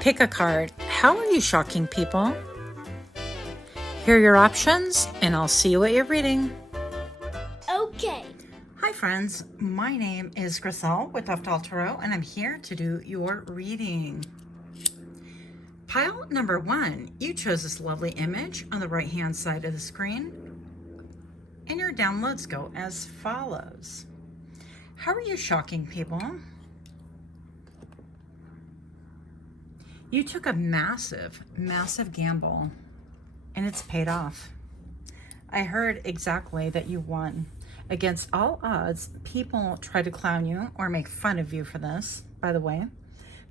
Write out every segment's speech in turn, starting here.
Pick a card. How are you shocking people? Here are your options, and I'll see you at your reading. Okay. Hi friends, my name is Griselle with Toughdolltarot, and I'm here to do your reading. Pile number 1, you chose this lovely image on the right hand side of the screen, and your downloads go as follows. How are you shocking people? You took a massive, massive gamble, and it's paid off. I heard exactly that you won. Against all odds, people try to clown you or make fun of you for this, by the way,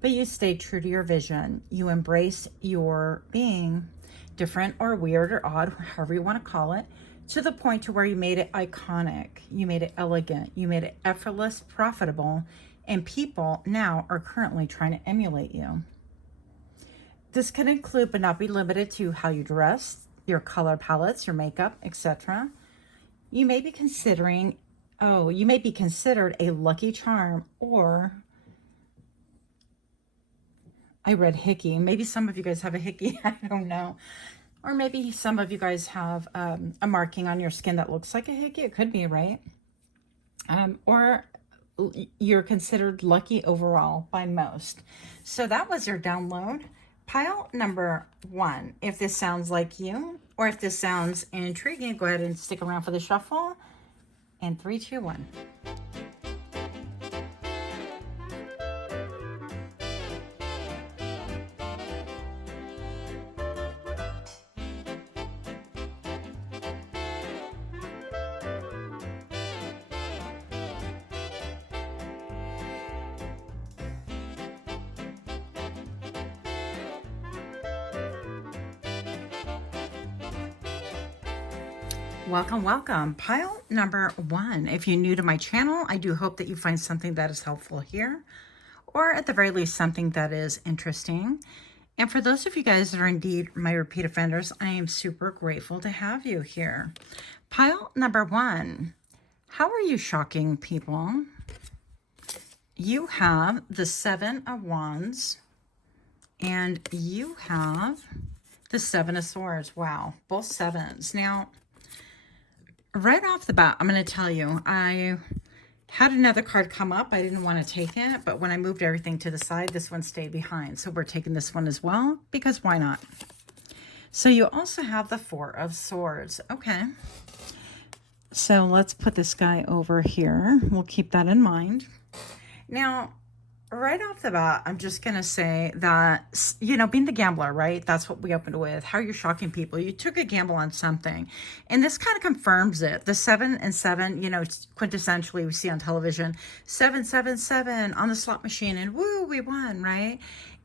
but you stayed true to your vision. You embraced your being different or weird or odd, however you want to call it, to the point to where you made it iconic, you made it elegant, you made it effortless, profitable, and people now are currently trying to emulate you. This can include but not be limited to how you dress, your color palettes, your makeup, etc. You may be considered a lucky charm, or I read hickey. Maybe some of you guys have a hickey, I don't know. Or maybe some of you guys have a marking on your skin that looks like a hickey. It could be, right? Or you're considered lucky overall by most. So that was your download. Pile number 1, if this sounds like you, or if this sounds intriguing, go ahead and stick around for the shuffle. And 3, 2, 1. Welcome. Pile number 1. If you're new to my channel, I do hope that you find something that is helpful here, or at the very least, something that is interesting. And for those of you guys that are indeed my repeat offenders, I am super grateful to have you here. Pile number 1. How are you shocking people? You have the 7 of Wands, and you have the 7 of Swords. Wow, both 7s. Now, right off the bat, I'm going to tell you, I had another card come up. I didn't want to take it, but when I moved everything to the side, this one stayed behind. So we're taking this one as well, because why not? So you also have the 4 of Swords. Okay. So let's put this guy over here. We'll keep that in mind. Now, right off the bat, I'm just going to say that, being the gambler, right? That's what we opened with. How you're shocking people. You took a gamble on something. And this kind of confirms it. The 7 and 7, quintessentially we see on television, 777 on the slot machine, and woo, we won, right?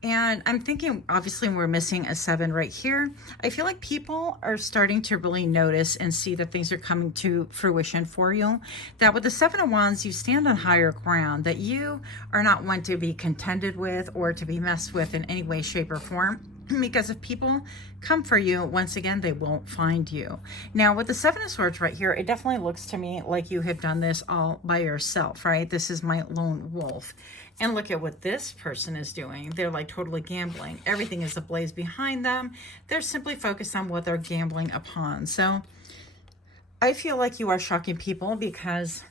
And I'm thinking, obviously, we're missing a 7 right here. I feel like people are starting to really notice and see that things are coming to fruition for you. That with the 7 of Wands, you stand on higher ground, that you are not one to be contended with or to be messed with in any way, shape, or form. Because if people come for you, once again, they won't find you. Now, with the 7 of Swords right here, it definitely looks to me like you have done this all by yourself, right? This is my lone wolf. And look at what this person is doing. They're like totally gambling. Everything is ablaze behind them. They're simply focused on what they're gambling upon. So I feel like you are shocking people because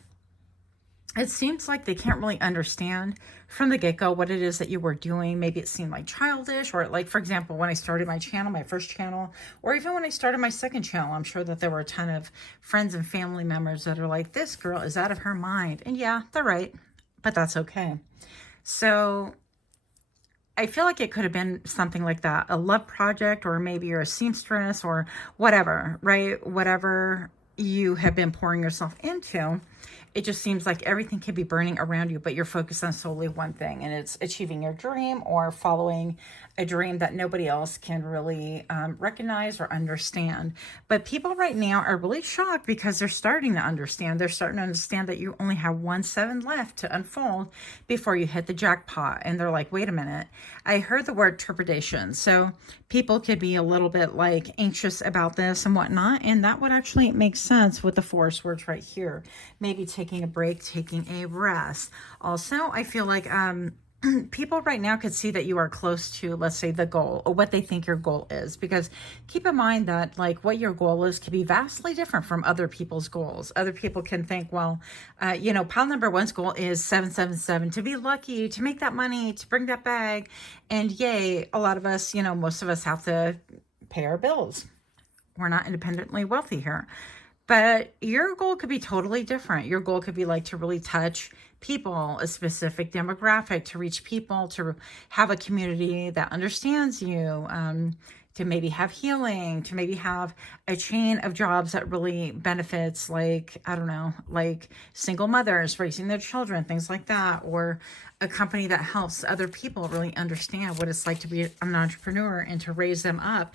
it seems like they can't really understand from the get-go what it is that you were doing. Maybe it seemed like childish, or like, for example, when I started my channel, my first channel, or even when I started my second channel, I'm sure that there were a ton of friends and family members that are like, this girl is out of her mind. And yeah, they're right, but that's okay. So I feel like it could have been something like that, a love project, or maybe you're a seamstress or whatever, right? Whatever you have been pouring yourself into, it just seems like everything can be burning around you, but you're focused on solely one thing, and it's achieving your dream or following a dream that nobody else can really recognize or understand. But people right now are really shocked because they're starting to understand. They're starting to understand that you only have 1 7 left to unfold before you hit the jackpot. And they're like, wait a minute, I heard the word trepidation. So people could be a little bit like anxious about this and whatnot. And that would actually make sense with the 4 Swords right here. Maybe taking a break, taking a rest. Also, I feel like people right now could see that you are close to, let's say, the goal or what they think your goal is, because keep in mind that like what your goal is can be vastly different from other people's goals. Other people can think, well, pile number one's goal is 777, to be lucky, to make that money, to bring that bag. And yay, a lot of us, most of us have to pay our bills. We're not independently wealthy here. But your goal could be totally different. Your goal could be like to really touch people, a specific demographic, to reach people, to have a community that understands you, to maybe have healing, to maybe have a chain of jobs that really benefits, like, I don't know, like single mothers raising their children, things like that, or a company that helps other people really understand what it's like to be an entrepreneur and to raise them up,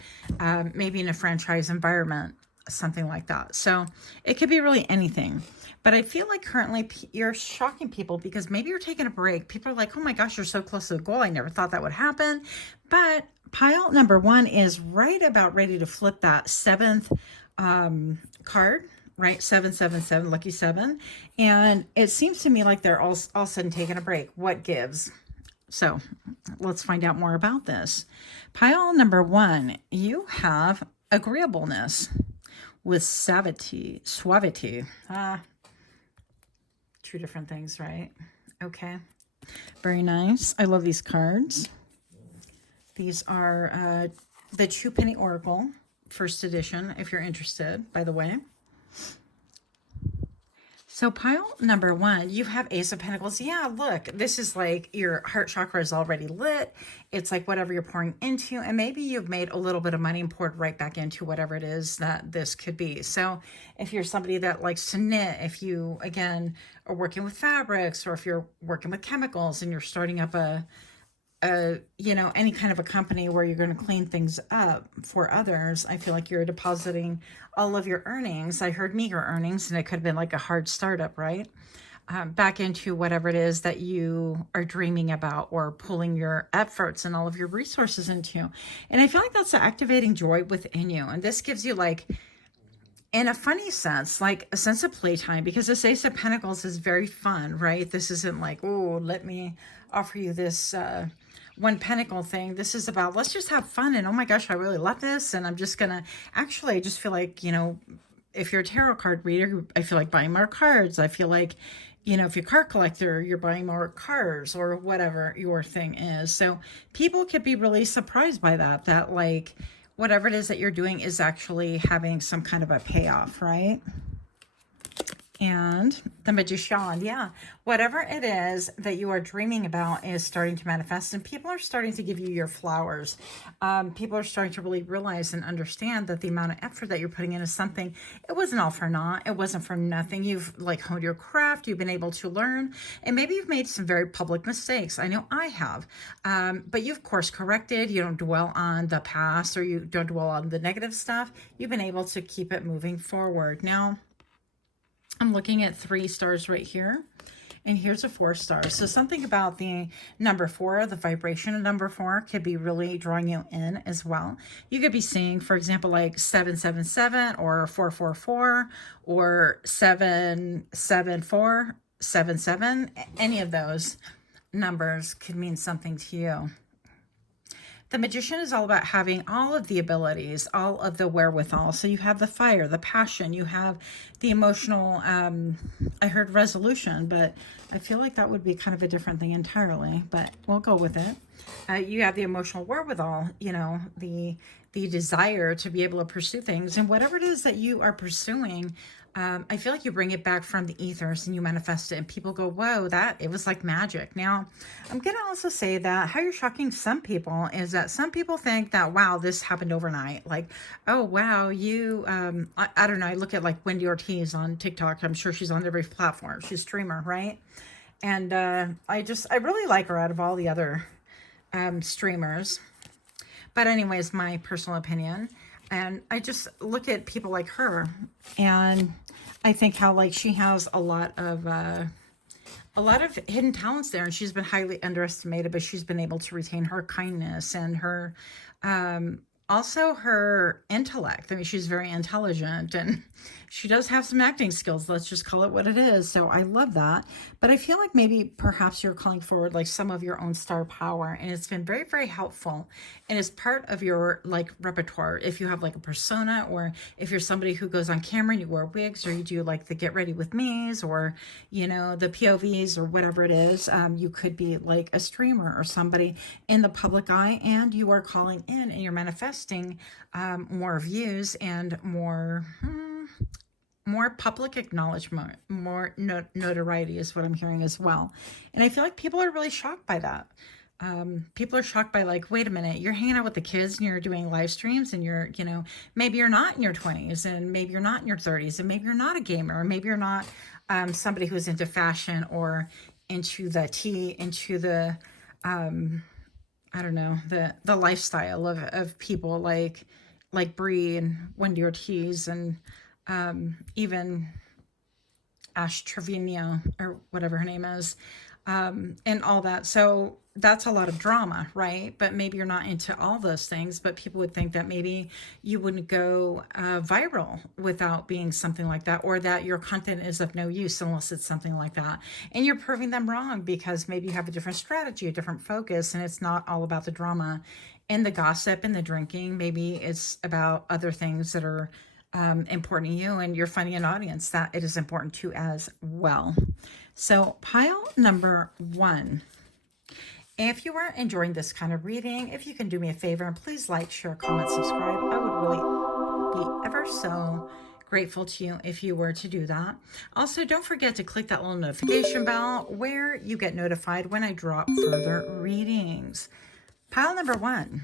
maybe in a franchise environment, something like that. So it could be really anything. But I feel like currently you're shocking people because maybe you're taking a break. People are like, oh my gosh, you're so close to the goal. I never thought that would happen. But pile number one is right about ready to flip that seventh card, right? 777, lucky seven. And it seems to me like they're all of a sudden taking a break. What gives? So let's find out more about this. Pile number one, you have agreeableness with suavity. Two different things, right? Okay. Very nice. I love these cards. These are the Two Penny Oracle, first edition, if you're interested, by the way. So pile number one, you have Ace of Pentacles. Yeah, look, this is like your heart chakra is already lit. It's like whatever you're pouring into, and maybe you've made a little bit of money and poured right back into whatever it is that this could be. So if you're somebody that likes to knit, if you, again, are working with fabrics, or if you're working with chemicals and you're starting up any kind of a company where you're going to clean things up for others, I feel like you're depositing all of your earnings. I heard meager earnings, and it could have been like a hard startup, right? Back into whatever it is that you are dreaming about, or pulling your efforts and all of your resources into. And I feel like that's activating joy within you. And this gives you, like, in a funny sense, like a sense of playtime, because this Ace of Pentacles is very fun, right? This isn't like, oh, let me offer you this one pentacle thing. This is about, let's just have fun. And oh my gosh, I really love this. And I'm just going to, actually, I just feel like, if you're a tarot card reader, I feel like buying more cards. I feel like, if you're a card collector, you're buying more cards, or whatever your thing is. So people could be really surprised by that like, whatever it is that you're doing is actually having some kind of a payoff, right? And the Magician, yeah. Whatever it is that you are dreaming about is starting to manifest, and people are starting to give you your flowers. People are starting to really realize and understand that the amount of effort that you're putting in is something, it wasn't all for naught. It wasn't for nothing. You've like honed your craft. You've been able to learn, and maybe you've made some very public mistakes. I know I have, but you've course corrected. You don't dwell on the past, or you don't dwell on the negative stuff. You've been able to keep it moving forward. Now, I'm looking at 3 stars right here, and here's a 4 star. So something about the number 4, the vibration of number 4, could be really drawing you in as well. You could be seeing, for example, like 777 or 444 or 77477. Any of those numbers could mean something to you. The Magician is all about having all of the abilities, all of the wherewithal. So you have the fire, the passion, you have the emotional, I heard resolution, but I feel like that would be kind of a different thing entirely, but we'll go with it. You have the emotional wherewithal, the desire to be able to pursue things, and whatever it is that you are pursuing, I feel like you bring it back from the ethers and you manifest it, and people go, whoa, it was like magic. Now, I'm going to also say that how you're shocking some people is that some people think that, wow, this happened overnight. Like, oh, wow, you, I don't know. I look at like Wendy Ortiz on TikTok. I'm sure she's on every platform. She's a streamer, right? And I really like her out of all the other streamers. But anyways, my personal opinion. And I just look at people like her, and I think how like she has a lot of hidden talents there, and she's been highly underestimated, but she's been able to retain her kindness and her also her intellect. I mean, she's very intelligent, and she does have some acting skills. Let's just call it what it is. So I love that. But I feel like maybe perhaps you're calling forward like some of your own star power, and it's been very, very helpful. And it's part of your like repertoire. If you have like a persona, or if you're somebody who goes on camera and you wear wigs, or you do like the get ready with me's, or, you know, the POVs or whatever it is, you could be like a streamer or somebody in the public eye, and you are calling in and you're manifesting more views and more public acknowledgement, more notoriety is what I'm hearing as well. And I feel like people are really shocked by that. People are shocked by like, wait a minute, you're hanging out with the kids and you're doing live streams, and you're, you know, maybe you're not in your 20s, and maybe you're not in your 30s, and maybe you're not a gamer, or maybe you're not somebody who's into fashion or into the tea, into the, I don't know, the lifestyle of people like Brie and Wendy Ortiz, and even Ash Trevino, or whatever her name is, and all that. So that's a lot of drama, right? But maybe you're not into all those things, but people would think that maybe you wouldn't go viral without being something like that, or that your content is of no use unless it's something like that. And you're proving them wrong, because maybe you have a different strategy, a different focus, and it's not all about the drama and the gossip and the drinking. Maybe it's about other things that are important to you, and you're finding an audience that it is important to as well. So pile number 1. If you are enjoying this kind of reading, if you can do me a favor and please like, share, comment, subscribe, I would really be ever so grateful to you if you were to do that. Also, don't forget to click that little notification bell where you get notified when I drop further readings. Pile number 1.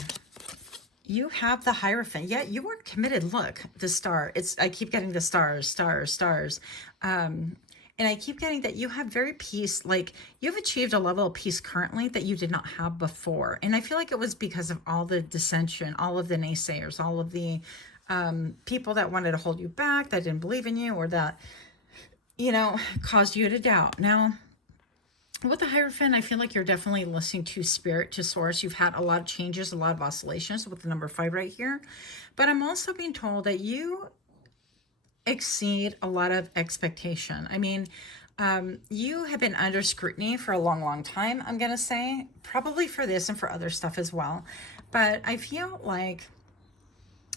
You have the Hierophant. Yeah, you were committed. Look, the star. I keep getting the stars. And I keep getting that you have very peace, like you've achieved a level of peace currently that you did not have before. And I feel like it was because of all the dissension, all of the naysayers, all of the people that wanted to hold you back, that didn't believe in you, or that, you know, caused you to doubt. Now, with the Hierophant, I feel like you're definitely listening to spirit, to source. You've had a lot of changes, a lot of oscillations with the number 5 right here. But I'm also being told that you exceed a lot of expectation. I mean, you have been under scrutiny for a long, long time, I'm going to say, probably for this and for other stuff as well. But I feel like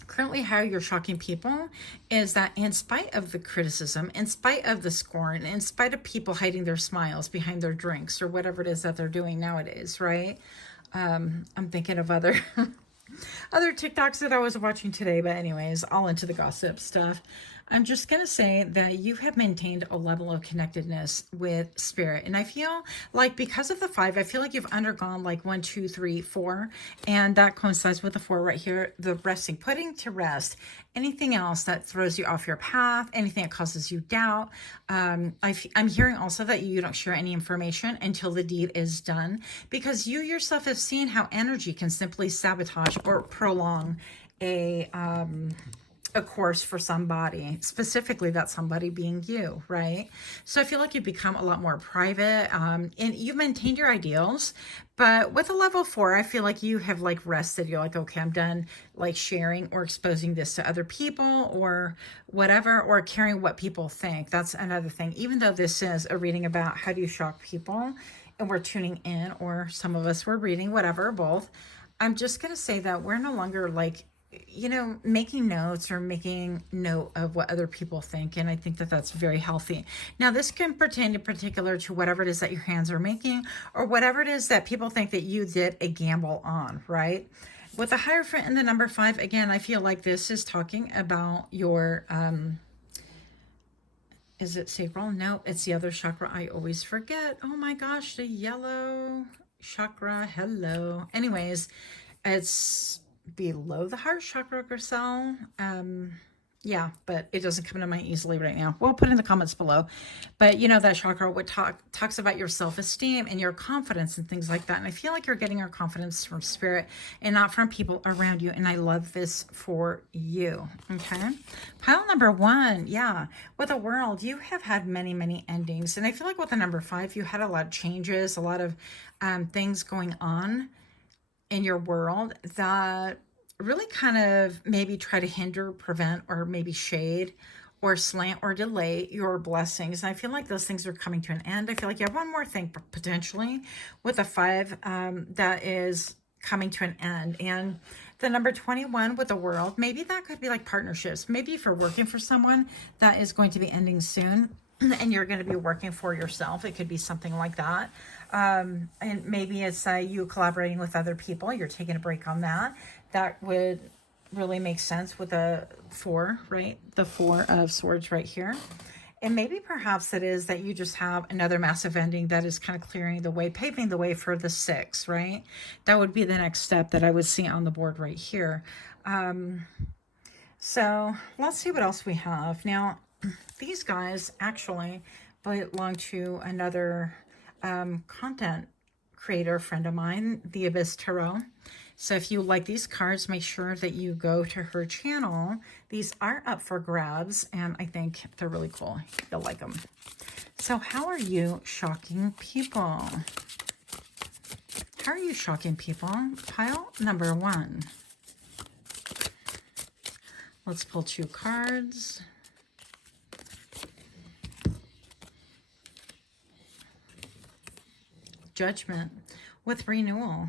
currently how you're shocking people is that in spite of the criticism, in spite of the scorn, in spite of people hiding their smiles behind their drinks or whatever it is that they're doing nowadays, right? I'm thinking of other other TikToks that I was watching today, but anyways, all into the gossip stuff. I'm just going to say that you have maintained a level of connectedness with spirit. And I feel like because of the 5, I feel like you've undergone like 1, 2, 3, 4. And that coincides with the 4 right here, the resting, putting to rest anything else that throws you off your path, anything that causes you doubt. I'm hearing also that you don't share any information until the deed is done, because you yourself have seen how energy can simply sabotage or prolong a course for somebody, specifically that somebody being you, right? So I feel like you've become a lot more private, and you've maintained your ideals, but with a level 4, I feel like you have like rested. You're like, okay, I'm done like sharing or exposing this to other people or whatever, or caring what people think. That's another thing. Even though this is a reading about how do you shock people, and we're tuning in, or some of us were reading, whatever, both. I'm just going to say that we're no longer like, you know, making notes or making note of what other people think. And I think that that's very healthy. Now, this can pertain in particular to whatever it is that your hands are making, or whatever it is that people think that you did a gamble on, right? With the Hierophant and the number 5, again, I feel like this is talking about your, is it sacral? No, it's the other chakra. I always forget. Oh my gosh, the yellow chakra. Hello. Anyways, it's below the heart chakra, Grisel. Yeah, but it doesn't come to mind easily right now. We'll put in the comments below. But you know, that chakra what talks about your self-esteem and your confidence and things like that. And I feel like you're getting your confidence from spirit and not from people around you. And I love this for you. Okay. Pile number 1. Yeah. With the world, you have had many, many endings. And I feel like with the number 5, you had a lot of changes, a lot of things going on in your world that really kind of maybe try to hinder, prevent, or maybe shade or slant or delay your blessings. And I feel like those things are coming to an end. I feel like you have one more thing potentially with a 5 that is coming to an end. And the number 21 with the world, maybe that could be like partnerships. Maybe if you're working for someone, that is going to be ending soon and you're going to be working for yourself. It could be something like that. And maybe it's you collaborating with other people. You're taking a break on that. That would really make sense with a 4, right? The 4 of Swords right here. And maybe perhaps it is that you just have another massive ending that is kind of clearing the way, paving the way for the 6, right? That would be the next step that I would see on the board right here. So let's see what else we have. Now, these guys actually belong to another content creator friend of mine, the Abyss Tarot. So if you like these cards, make sure that you go to her channel. These are up for grabs, and I think they're really cool. You'll like them. So how are you shocking people? How are you shocking people? Pile number 1. Let's pull 2 cards. Judgment with renewal.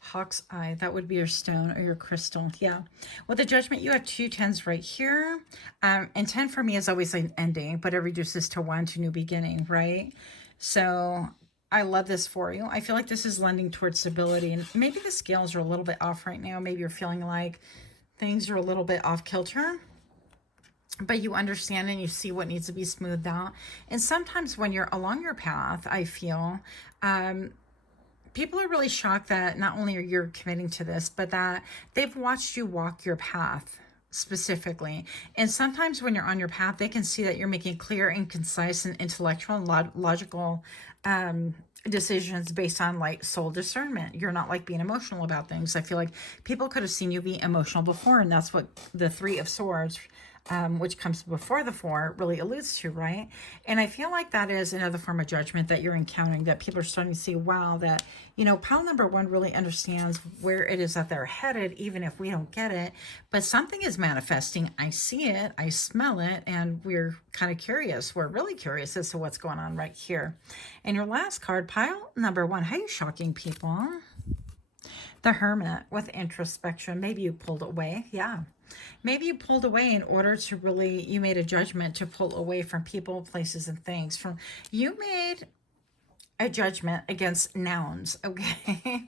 Hawk's Eye, that would be your stone or your crystal. Yeah. With the Judgment, you have 2 10s right here. And 10 for me is always an ending, but it reduces to 1 to new beginning, right? So I love this for you. I feel like this is lending towards stability. And maybe the scales are a little bit off right now. Maybe you're feeling like things are a little bit off kilter. But you understand and you see what needs to be smoothed out. And sometimes when you're along your path, I feel people are really shocked that not only are you committing to this, but that they've watched you walk your path specifically. And sometimes when you're on your path, they can see that you're making clear and concise and intellectual and logical decisions based on like soul discernment. You're not like being emotional about things. I feel like people could have seen you be emotional before, and that's what the 3 of Swords, which comes before the 4, really alludes to, right? And I feel like that is another form of judgment that you're encountering, that people are starting to see, wow, that, you know, pile number 1 really understands where it is that they're headed, even if we don't get it. But something is manifesting. I see it, I smell it, and we're kind of curious. We're really curious as to what's going on right here. And your last card, pile number 1, how are you shocking people? The Hermit with introspection. Maybe you pulled away. Yeah. Maybe you pulled away in order to really, you made a judgment to pull away from people, places, and things. You made a judgment against nouns, okay?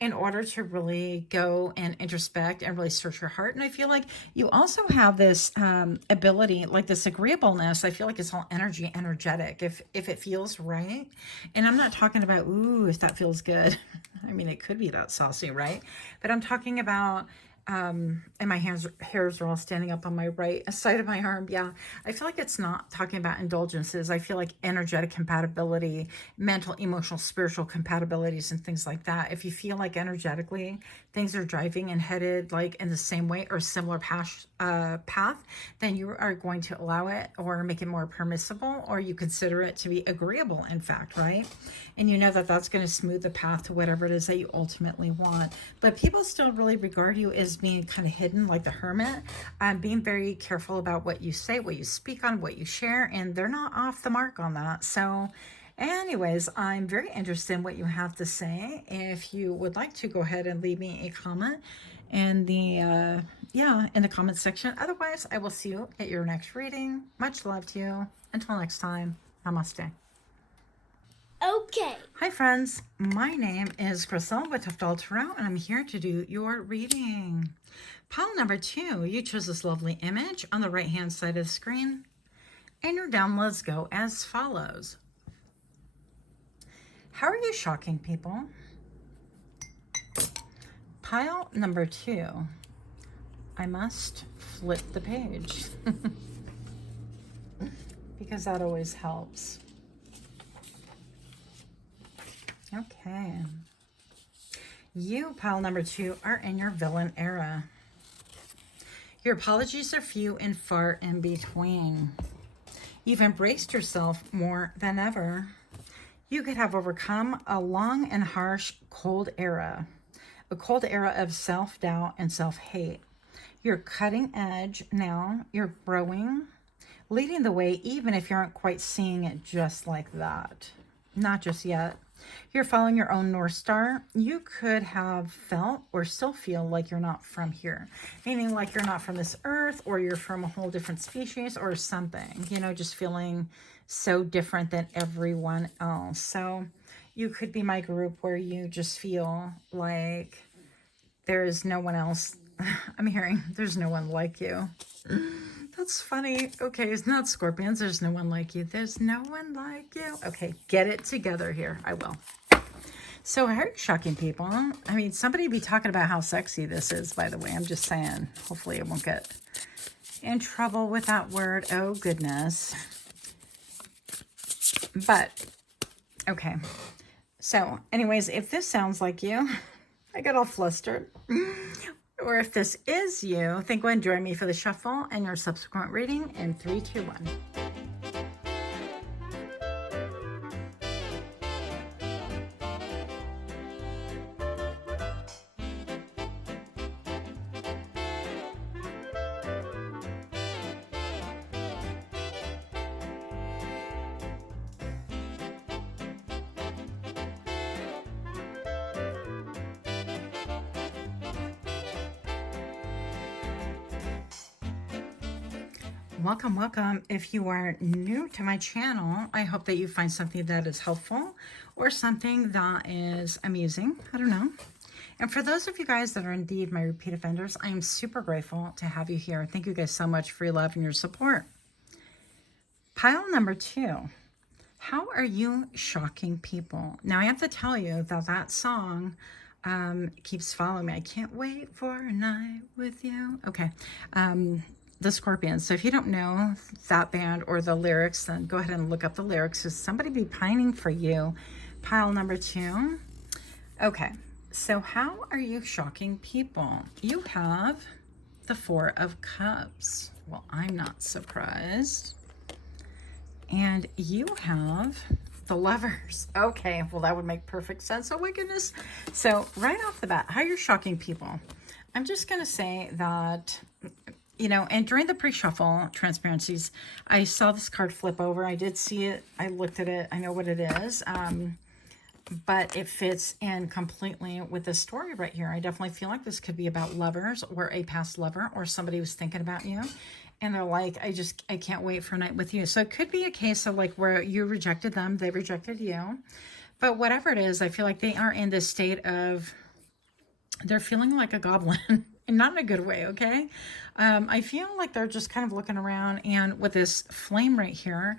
In order to really go and introspect and really search your heart. And I feel like you also have this ability, like this agreeableness. I feel like it's all energetic, if it feels right. And I'm not talking about, ooh, if that feels good. I mean, it could be that saucy, right? But I'm talking about, and my hairs are all standing up on my right side of my arm. Yeah, I feel like it's not talking about indulgences. I feel like energetic compatibility, mental, emotional, spiritual compatibilities, and things like that. If you feel like energetically things are driving and headed like in the same way or similar path, then you are going to allow it or make it more permissible, or you consider it to be agreeable, in fact, right? And you know that that's going to smooth the path to whatever it is that you ultimately want. But people still really regard you as being kind of hidden, like the Hermit, being very careful about what you say, what you speak on, what you share, and they're not off the mark on that. So anyways, I'm very interested in what you have to say. If you would like to, go ahead and leave me a comment in the in the comment section. Otherwise, I will see you at your next reading. Much love to you. Until next time, namaste. Okay. Hi friends, my name is Crystal with Toughdolltarot, and I'm here to do your reading. Pile number 2, you chose this lovely image on the right hand side of the screen, and your downloads go as follows. How are you shocking people? Pile number 2, I must flip the page because that always helps. Okay. You, pile number 2, are in your villain era. Your apologies are few and far in between. You've embraced yourself more than ever. You could have overcome a long and harsh cold era, a cold era of self-doubt and self-hate. You're cutting edge now. You're growing, leading the way, even if you aren't quite seeing it just like that. Not just yet. You're following your own North Star. You could have felt or still feel like you're not from here, meaning like you're not from this earth, or you're from a whole different species or something, you know, just feeling so different than everyone else. So you could be my group where you just feel like there is no one else. I'm hearing there's no one like you. That's funny. Okay, it's not scorpions. There's no one like you. There's no one like you. Okay, get it together here. I will. So, how are you shocking people? I mean, somebody be talking about how sexy this is, by the way. I'm just saying. Hopefully, I won't get in trouble with that word. Oh, goodness. But, okay. So, anyways, if this sounds like you, I got all flustered. Or if this is you, then go ahead and join me for the shuffle and your subsequent reading in 3, 2, 1. Welcome, welcome. If you are new to my channel, I hope that you find something that is helpful or something that is amusing. I don't know. And for those of you guys that are indeed my repeat offenders, I am super grateful to have you here. Thank you guys so much for your love and your support. Pile number 2. How are you shocking people? Now, I have to tell you that that song keeps following me. I can't wait for a night with you. Okay. The Scorpions. So if you don't know that band or the lyrics, then go ahead and look up the lyrics. So somebody be pining for you. Pile number 2. Okay. So how are you shocking people? You have the 4 of Cups. Well, I'm not surprised. And you have the Lovers. Okay, well, that would make perfect sense. Oh my goodness. So right off the bat, how you're shocking people. I'm just going to say that, you know, and during the pre-shuffle transparencies, I saw this card flip over. I did see it. I looked at it. I know what it is. But it fits in completely with the story right here. I definitely feel like this could be about lovers or a past lover or somebody who's thinking about you. And they're like, I can't wait for a night with you. So it could be a case of like where you rejected them, they rejected you. But whatever it is, I feel like they are in this state of, they're feeling like a goblin. And not in a good way, okay? I feel like they're just kind of looking around, and with this flame right here,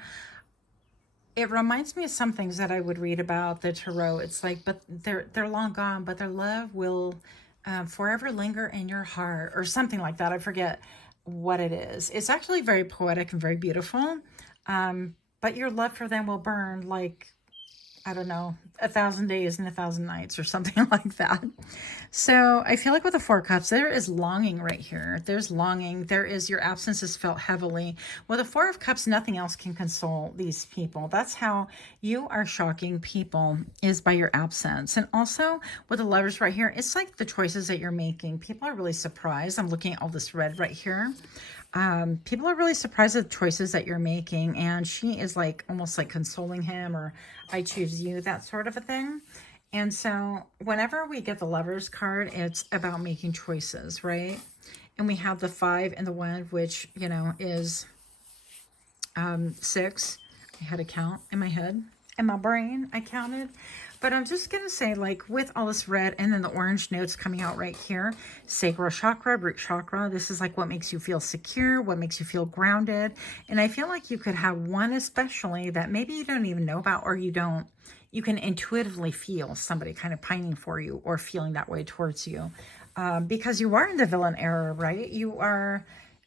it reminds me of some things that I would read about the tarot. It's like, but they're long gone, but their love will forever linger in your heart, or something like that. I forget what it is. It's actually very poetic and very beautiful. But your love for them will burn like, I don't know, 1,000 days and 1,000 nights or something like that. So I feel like with the 4 Cups, there is longing right here. There's longing. There is, your absence is felt heavily. With the 4 of Cups, nothing else can console these people. That's how you are shocking people, is by your absence. And also with the Lovers right here, it's like the choices that you're making. People are really surprised. I'm looking at all this red right here. People are really surprised at the choices that you're making, and she is like almost like consoling him, or I choose you, that sort of a thing. And so whenever we get the Lovers card, it's about making choices, right? And we have the 5 and the 1, which, you know, is 6. I had a count in my head, in my brain, I counted. But I'm just going to say, like, with all this red and then the orange notes coming out right here, sacral chakra, root chakra, this is like what makes you feel secure, what makes you feel grounded. And I feel like you could have one especially that maybe you don't even know about, or you can intuitively feel somebody kind of pining for you or feeling that way towards you. Because you are in the villain era, right? You are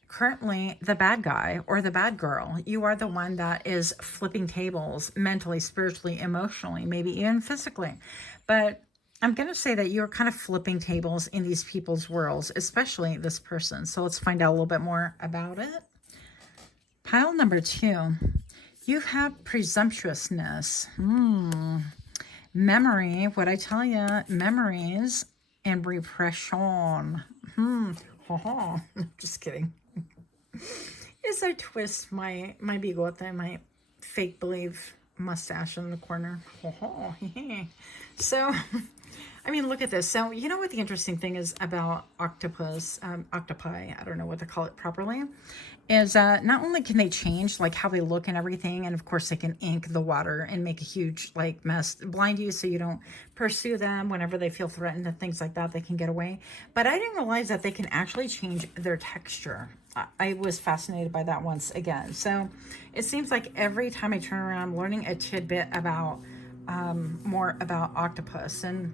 currently the bad guy or the bad girl. You are the one that is flipping tables mentally, spiritually, emotionally, maybe even physically. But I'm going to say that you're kind of flipping tables in these people's worlds, especially this person. So let's find out a little bit more about it. Pile number 2. You have presumptuousness. Memory, what I tell you, memories and repression. Just kidding. As I twist my bigote, my fake believe mustache in the corner. So, I mean, look at this. So, you know what the interesting thing is about octopi, I don't know what to call it properly, is not only can they change like how they look and everything, and of course they can ink the water and make a huge like mess, blind you so you don't pursue them whenever they feel threatened and things like that, they can get away. But I didn't realize that they can actually change their texture. I was fascinated by that once again. So it seems like every time I turn around, I'm learning a tidbit about more about octopus and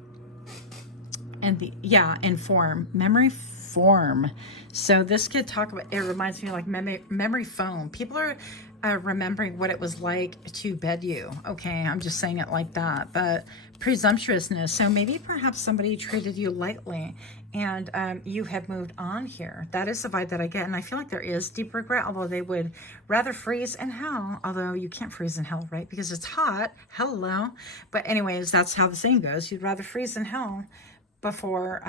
in form, memory form. So this could talk about, it reminds me of like memory foam. People are remembering what it was like to bed you. Okay, I'm just saying it like that. But presumptuousness. So maybe perhaps somebody treated you lightly and you have moved on here. That is the vibe that I get. And I feel like there is deep regret, although they would rather freeze in hell. Although you can't freeze in hell, right? Because it's hot. Hello. But anyways, that's how the saying goes. You'd rather freeze in hell before,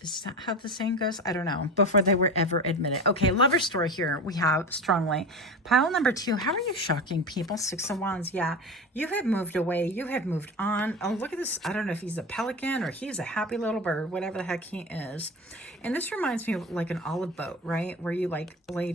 is that how the saying goes? I don't know. Before they were ever admitted. Okay, lover story here we have strongly. Pile number 2. How are you shocking people? 6 of Wands. Yeah, you have moved away. You have moved on. Oh, look at this. I don't know if he's a pelican or he's a happy little bird, whatever the heck he is. And this reminds me of like an olive boat, right? Where you like lay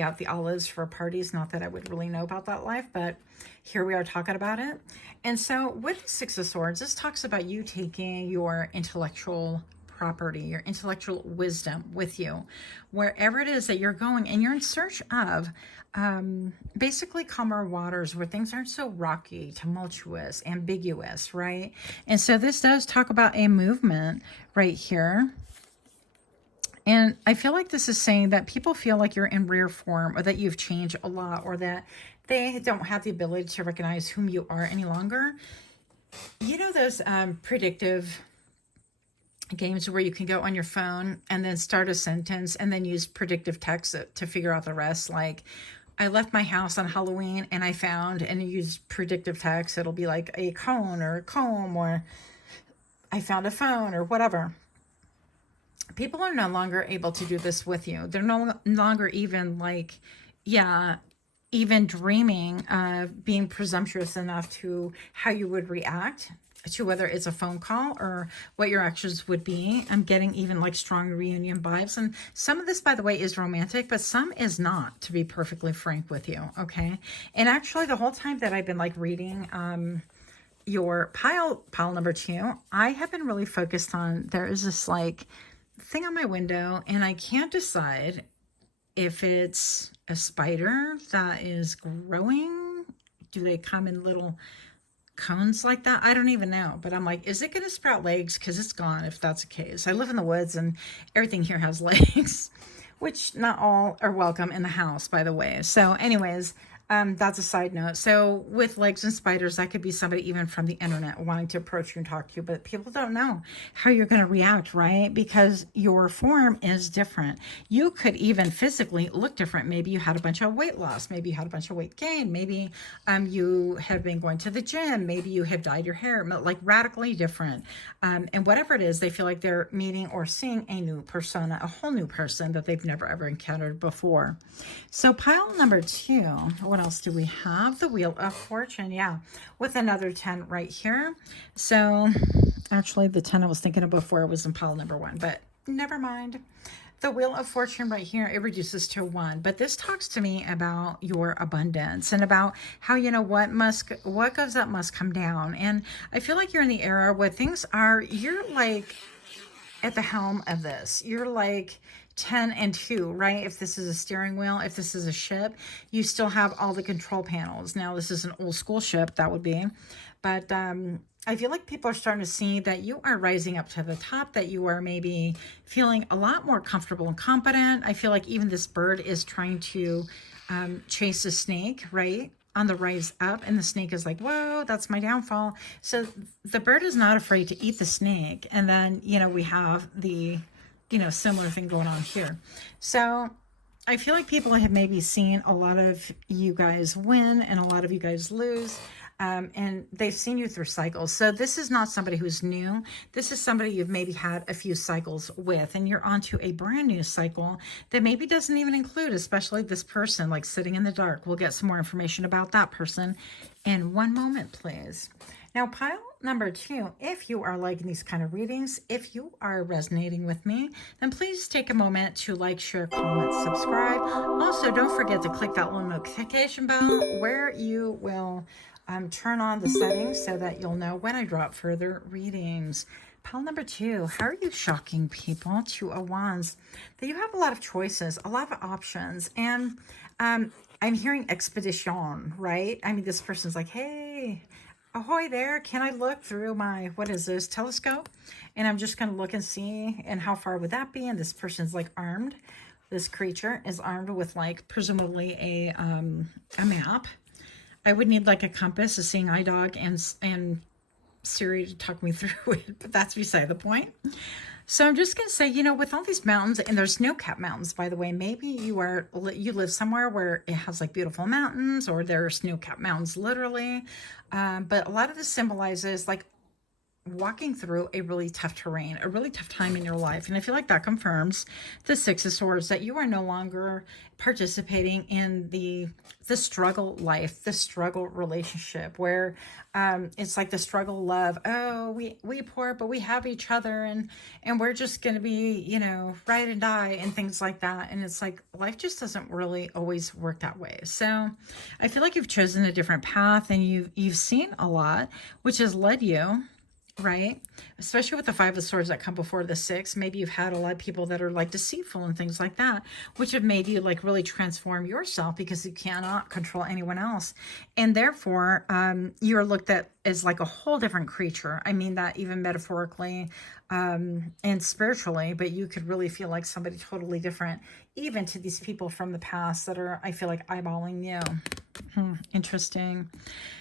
out the olives for parties. Not that I would really know about that life, but here we are talking about it. And so with the 6 of Swords, this talks about you taking your intellectual property, your intellectual wisdom with you, wherever it is that you're going, and you're in search of basically calmer waters where things aren't so rocky, tumultuous, ambiguous, right? And so this does talk about a movement right here. And I feel like this is saying that people feel like you're in rare form, or that you've changed a lot, or that they don't have the ability to recognize whom you are any longer. You know those predictive games where you can go on your phone and then start a sentence and then use predictive text to figure out the rest? Like, I left my house on Halloween and I found, and you use predictive text. It'll be like a cone or a comb, or I found a phone or whatever. People are no longer able to do this with you. They're no longer even like, even dreaming of being presumptuous enough to how you would react to whether it's a phone call or what your actions would be. I'm getting even like strong reunion vibes. And some of this, by the way, is romantic, but some is not, to be perfectly frank with you. Okay. And actually the whole time that I've been like reading, your pile number 2, I have been really focused on, there is this like thing on my window and I can't decide if it's a spider that is growing. Do they come in little cones like that? I don't even know, but I'm like, is it going to sprout legs? Because it's gone if that's the case. I live in the woods and everything here has legs, which not all are welcome in the house, by the way. So anyways, that's a side note. So with legs and spiders, that could be somebody even from the internet wanting to approach you and talk to you, but people don't know how you're going to react, right? Because your form is different. You could even physically look different. Maybe you had a bunch of weight loss. Maybe you had a bunch of weight gain. Maybe you have been going to the gym. Maybe you have dyed your hair, like radically different. And whatever it is, they feel like they're meeting or seeing a new persona, a whole new person that they've never ever encountered before. So pile number 2, what else do we have? The Wheel of Fortune. Yeah, with another 10 right here. So actually the 10 I was thinking of before was in pile number 1, but never mind. The Wheel of Fortune right here, it reduces to 1. But this talks to me about your abundance and about how, you know, what goes up must come down. And I feel like you're in the era where things are, you're like at the helm of this. You're like 10 and 2, right? If this is a steering wheel, if this is a ship, you still have all the control panels. Now, this is an old school ship, that would be. But I feel like people are starting to see that you are rising up to the top, that you are maybe feeling a lot more comfortable and competent. I feel like even this bird is trying to chase a snake, right? On the rise up, and the snake is like, whoa, that's my downfall. So the bird is not afraid to eat the snake. And then, you know, we have the, you know, similar thing going on here. So I feel like people have maybe seen a lot of you guys win and a lot of you guys lose. and they've seen you through cycles. So this is not somebody who's new. This is somebody you've maybe had a few cycles with, and you're onto a brand new cycle that maybe doesn't even include, especially this person, like sitting in the dark. We'll get some more information about that person in one moment, please. Now, pile number 2, if you are liking these kind of readings, if you are resonating with me, then please take a moment to like, share, comment, subscribe. Also, don't forget to click that little notification bell where you will turn on the settings so that you'll know when I drop further readings. Pile number 2, how are you shocking people? 2 of Wands. That you have a lot of choices, a lot of options, and I'm hearing expedition, right? I mean, this person's like, hey, ahoy there, can I look through my, what is this, telescope? And I'm just going to look and see, and how far would that be? And this person's like armed. This creature is armed with like presumably a map. I would need like a compass, a seeing eye dog, and Siri to talk me through it, but that's beside the point. So I'm just going to say, you know, with all these mountains, and there's snow-capped mountains, by the way, maybe you live somewhere where it has like beautiful mountains, or there are snow-capped mountains literally. But a lot of this symbolizes like walking through a really tough terrain, a really tough time in your life. And I feel like that confirms the 6 of Swords, that you are no longer participating in the struggle life, the struggle relationship, where it's like the struggle love. Oh, we poor, but we have each other, and we're just going to be, you know, ride and die and things like that. And it's like life just doesn't really always work that way. So I feel like you've chosen a different path, and you've seen a lot, which has led you, right? Especially with the 5 of Swords that come before the 6. Maybe you've had a lot of people that are like deceitful and things like that, which have made you like really transform yourself, because you cannot control anyone else. And therefore, you're looked at as like a whole different creature. I mean that even metaphorically and spiritually, but you could really feel like somebody totally different, even to these people from the past that are, I feel like, eyeballing you. Interesting.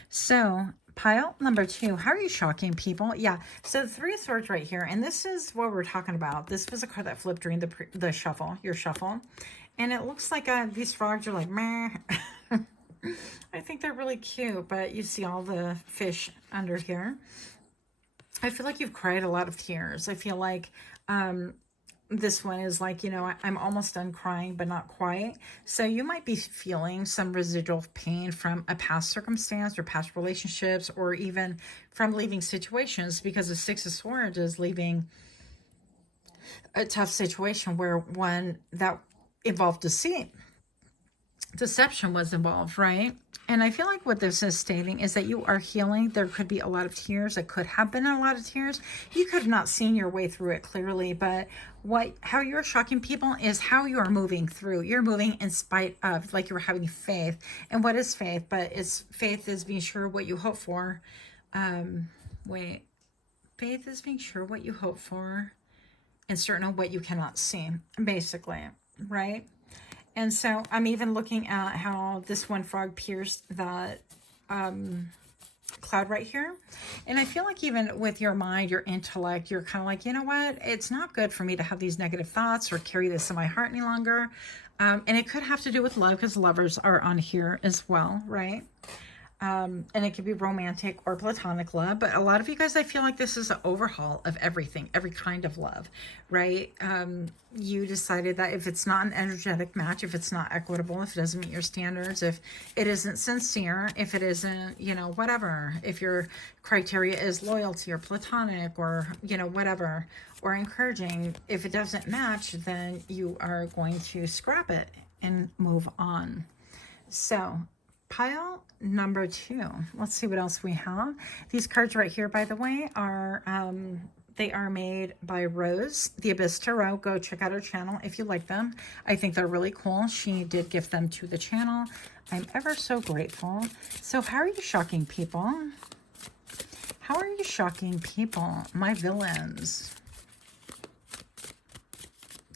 So pile number 2, how are you shocking people? Yeah, so the 3 of Swords right here, and this is what we're talking about. This was a card that flipped during the shuffle, your shuffle, and it looks like these frogs are like, meh. I think they're really cute, but you see all the fish under here. I feel like you've cried a lot of tears. I feel like this one is like, you know, I'm almost done crying, but not quite. So you might be feeling some residual pain from a past circumstance or past relationships, or even from leaving situations, because the 6 of Swords is leaving a tough situation where one that involved deceit. Deception was involved, right? And I feel like what this is stating is that you are healing. There could be a lot of tears. It could have been a lot of tears. You could have not seen your way through it clearly, but how you're shocking people is how you are moving through. You're moving in spite of, like you're having faith. And what is faith? But faith is being sure what you hope for. Faith is being sure what you hope for and certain of what you cannot see, basically, right? And so I'm even looking at how this one frog pierced that cloud right here. And I feel like even with your mind, your intellect, you're kind of like, you know what? It's not good for me to have these negative thoughts or carry this in my heart any longer. And it could have to do with love, because lovers are on here as well, right? And it could be romantic or platonic love, but a lot of you guys, I feel like this is an overhaul of everything, every kind of love, right? You decided that if it's not an energetic match, if it's not equitable, if it doesn't meet your standards, if it isn't sincere, if it isn't, you know, whatever, if your criteria is loyalty or platonic or, you know, whatever, or encouraging, if it doesn't match, then you are going to scrap it and move on. So pile number 2, let's see what else we have. These cards right here, by the way, are they are made by Rose, the Abyss Tarot. Go check out her channel if you like them. I think they're really cool. She did gift them to the channel. I'm ever so grateful. So how are you shocking people? How are you shocking people? My villains.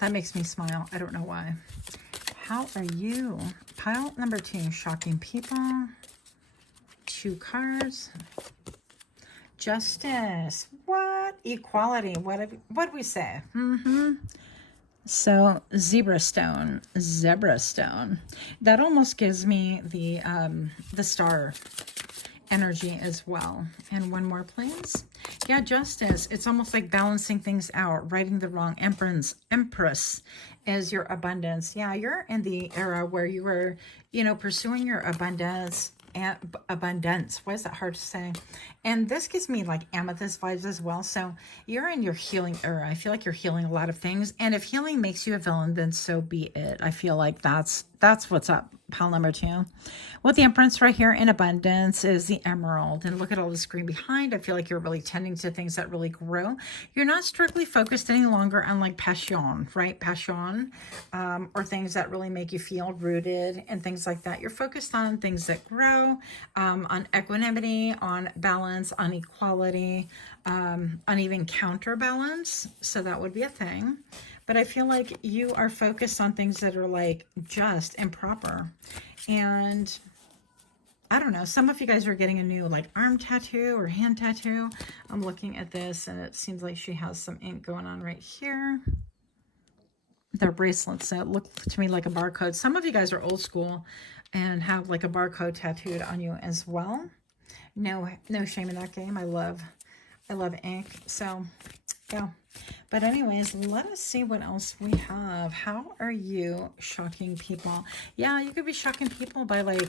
That makes me smile. I don't know why. How are you? Pile number 2, shocking people. 2 cards. Justice. What? Equality. What do we say? So zebra stone. That almost gives me the star energy as well. And one more, please. Yeah, justice. It's almost like balancing things out, righting the wrong. Empress is your abundance. Yeah, you're in the era where you were, you know, pursuing your abundance. And abundance. Why is that hard to say? And this gives me like amethyst vibes as well. So you're in your healing era. I feel like you're healing a lot of things. And if healing makes you a villain, then so be it. I feel like that's what's up. Pile number 2. With the Empress right here in abundance is the emerald. And look at all this green behind. I feel like you're really tending to things that really grow. You're not strictly focused any longer on like passion, right? Passion, or things that really make you feel rooted and things like that. You're focused on things that grow, on equanimity, on balance, on equality, on even counterbalance. So that would be a thing. But I feel like you are focused on things that are like just and proper. And I don't know, some of you guys are getting a new like arm tattoo or hand tattoo. I'm looking at this and it seems like she has some ink going on right here. Their bracelets that look to me like a barcode. Some of you guys are old school and have like a barcode tattooed on you as well. No shame in that game. I love ink. So yeah. But anyways, let us see what else we have. How are you shocking people? Yeah, you could be shocking people by like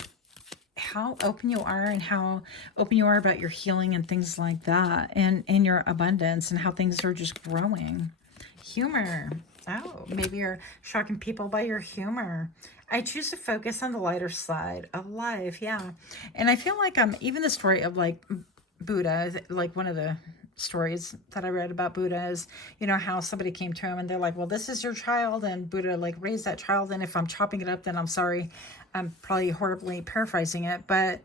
how open you are and how open you are about your healing and things like that, and in your abundance and how things are just growing. Humor. Oh, maybe you're shocking people by your humor. I choose to focus on the lighter side of life. Yeah. And I feel like even the story of like Buddha, like one of the stories that I read about Buddha is, you know, how somebody came to him and they're like, well, this is your child, and Buddha like raised that child, and if I'm chopping it up, then I'm sorry. I'm probably horribly paraphrasing it, but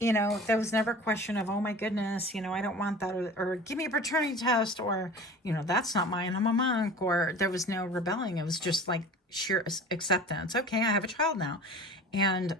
you know, there was never a question of, oh my goodness, you know, I don't want that, or give me a paternity test, or, you know, that's not mine, I'm a monk, or there was no rebelling. It was just like sheer acceptance. Okay, I have a child now. And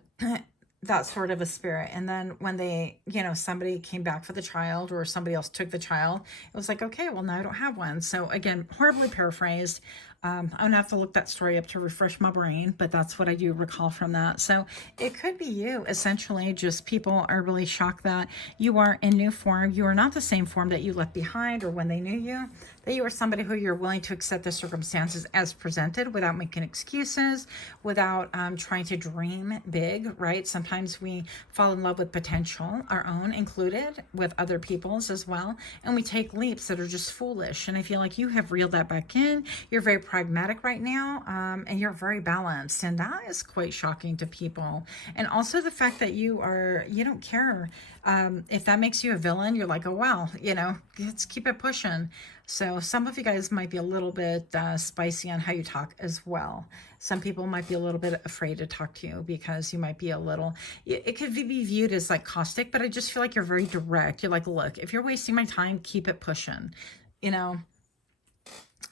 that sort of a spirit. And then when they, you know, somebody came back for the child or somebody else took the child, it was like, okay, well, now I don't have one. So again, horribly paraphrased. I'm gonna have to look that story up to refresh my brain, but that's what I do recall from that. So it could be you, essentially. Just people are really shocked that you are in new form. You are not the same form that you left behind or when they knew you, that you are somebody who you're willing to accept the circumstances as presented without making excuses, without trying to dream big, right? Sometimes we fall in love with potential, our own included, with other people's as well, and we take leaps that are just foolish. And I feel like you have reeled that back in. You're very pragmatic right now, and you're very balanced, and that is quite shocking to people. And also the fact that you don't care if that makes you a villain. You're like, oh well, you know, let's keep it pushing. So some of you guys might be a little bit spicy on how you talk as well. Some people might be a little bit afraid to talk to you because you might be a little, it could be viewed as like caustic, but I just feel like you're very direct. You're like, look, if you're wasting my time, keep it pushing, you know.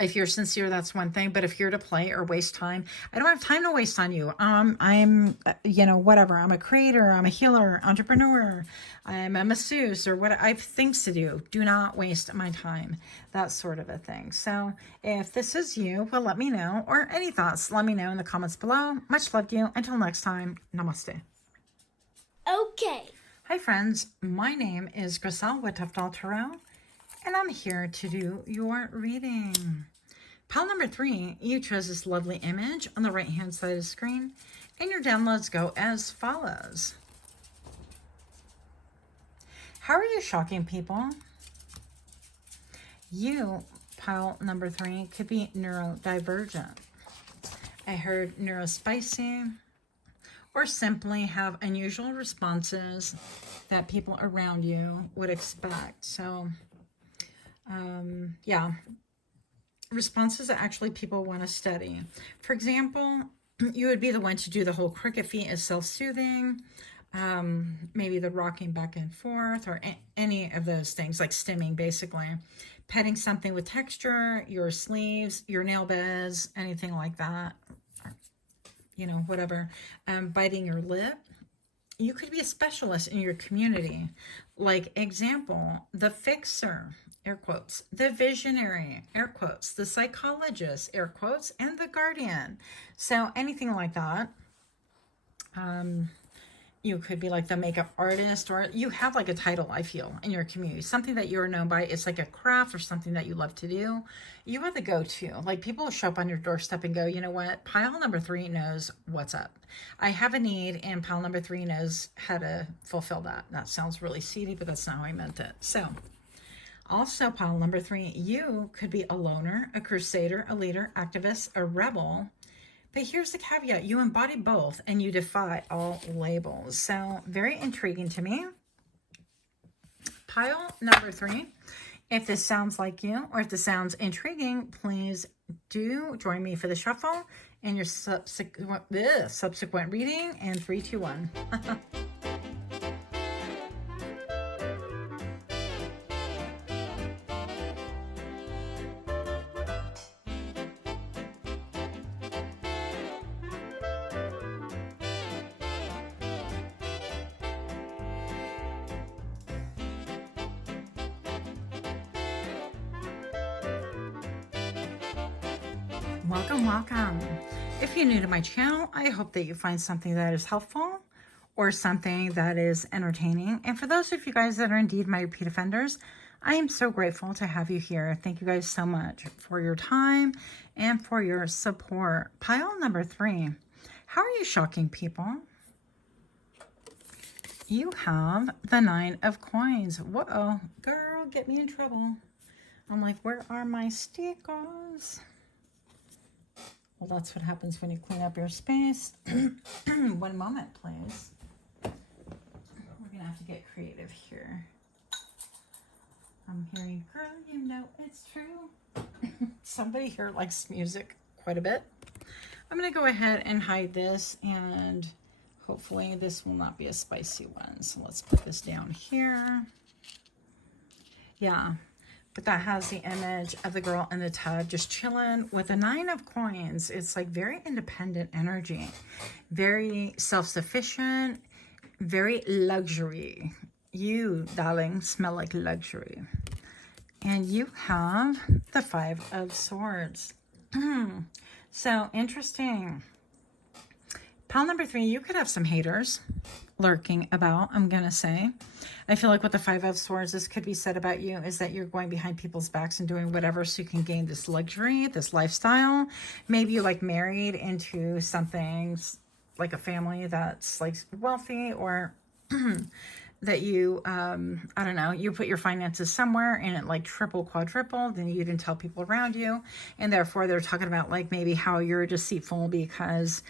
If you're sincere, that's one thing. But if you're to play or waste time, I don't have time to waste on you. I'm, you know, whatever. I'm a creator. I'm a healer, entrepreneur. I'm a masseuse, or what. I have things to do. Do not waste my time. That sort of a thing. So if this is you, well, let me know. Or any thoughts, let me know in the comments below. Much love to you. Until next time, namaste. Okay. Hi, friends. My name is Griselle with Toughdolltarot, and I'm here to do your reading. Pile number 3, you chose this lovely image on the right-hand side of the screen, and your downloads go as follows. How are you shocking people? You, pile number 3, could be neurodivergent. I heard neurospicy, or simply have unusual responses that people around you would expect. So, yeah. Responses that actually people want to study. For example, you would be the one to do the whole cricket feet as self-soothing, maybe the rocking back and forth, or any of those things, like stimming basically. Petting something with texture, your sleeves, your nail beds, anything like that, you know, whatever. Biting your lip. You could be a specialist in your community. Like example, the fixer, air quotes, the visionary, air quotes, the psychologist, air quotes, and the guardian. So anything like that. You could be like the makeup artist, or you have like a title, I feel, in your community, something that you're known by. It's like a craft or something that you love to do. You are the go-to. Like, people will show up on your doorstep and go, you know what, pile number 3 knows what's up. I have a need, and pile number 3 knows how to fulfill that. That sounds really seedy, but that's not how I meant it. So also, pile number 3, you could be a loner, a crusader, a leader, activist, a rebel. But here's the caveat: you embody both and you defy all labels. So very intriguing to me. Pile number 3. If this sounds like you, or if this sounds intriguing, please do join me for the shuffle and your subsequent reading in 3, 2, 1. Welcome, welcome. If you're new to my channel, I hope that you find something that is helpful or something that is entertaining. And for those of you guys that are indeed my repeat offenders, I am so grateful to have you here. Thank you guys so much for your time and for your support. Pile number 3. How are you shocking people? You have the 9 of coins. Whoa, girl, get me in trouble. I'm like, where are my stickers? Well, that's what happens when you clean up your space. One moment, please. We're going to have to get creative here. I'm hearing, girl, you know it's true. Somebody here likes music quite a bit. I'm going to go ahead and hide this, and hopefully this will not be a spicy one. So let's put this down here. Yeah. But that has the image of the girl in the tub just chilling with a 9 of coins. It's like very independent energy, very self-sufficient, very luxury. You, darling, smell like luxury. And you have the 5 of swords. So interesting. Pile number 3, you could have some haters lurking about, I'm going to say. I feel like with the 5 of swords, this could be said about you is that you're going behind people's backs and doing whatever so you can gain this luxury, this lifestyle. Maybe you're like married into something like a family that's like wealthy, or that you, I don't know, you put your finances somewhere and it like triple, quadrupled, and you didn't tell people around you. And therefore they're talking about like maybe how you're deceitful because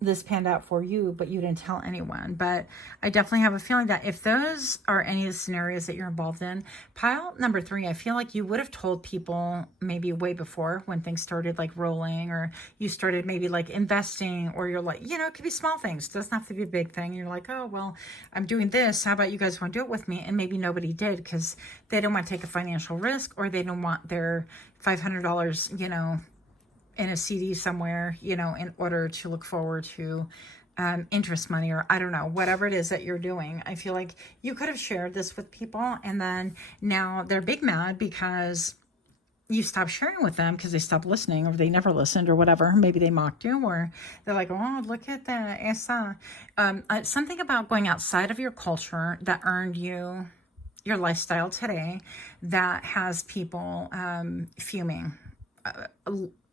this panned out for you, but you didn't tell anyone. But I definitely have a feeling that if those are any of the scenarios that you're involved in, pile number 3, I feel like you would have told people maybe way before when things started like rolling, or you started maybe like investing, or you're like, you know, it could be small things. It doesn't have to be a big thing. You're like, oh, well, I'm doing this. How about you guys want to do it with me? And maybe nobody did because they don't want to take a financial risk, or they don't want their $500, you know, in a CD somewhere, you know, in order to look forward to interest money, or I don't know, whatever it is that you're doing. I feel like you could have shared this with people, and then now they're big mad because you stopped sharing with them because they stopped listening, or they never listened, or whatever. Maybe they mocked you, or they're like, oh, look at that. Esa. Something about going outside of your culture that earned you your lifestyle today that has people fuming.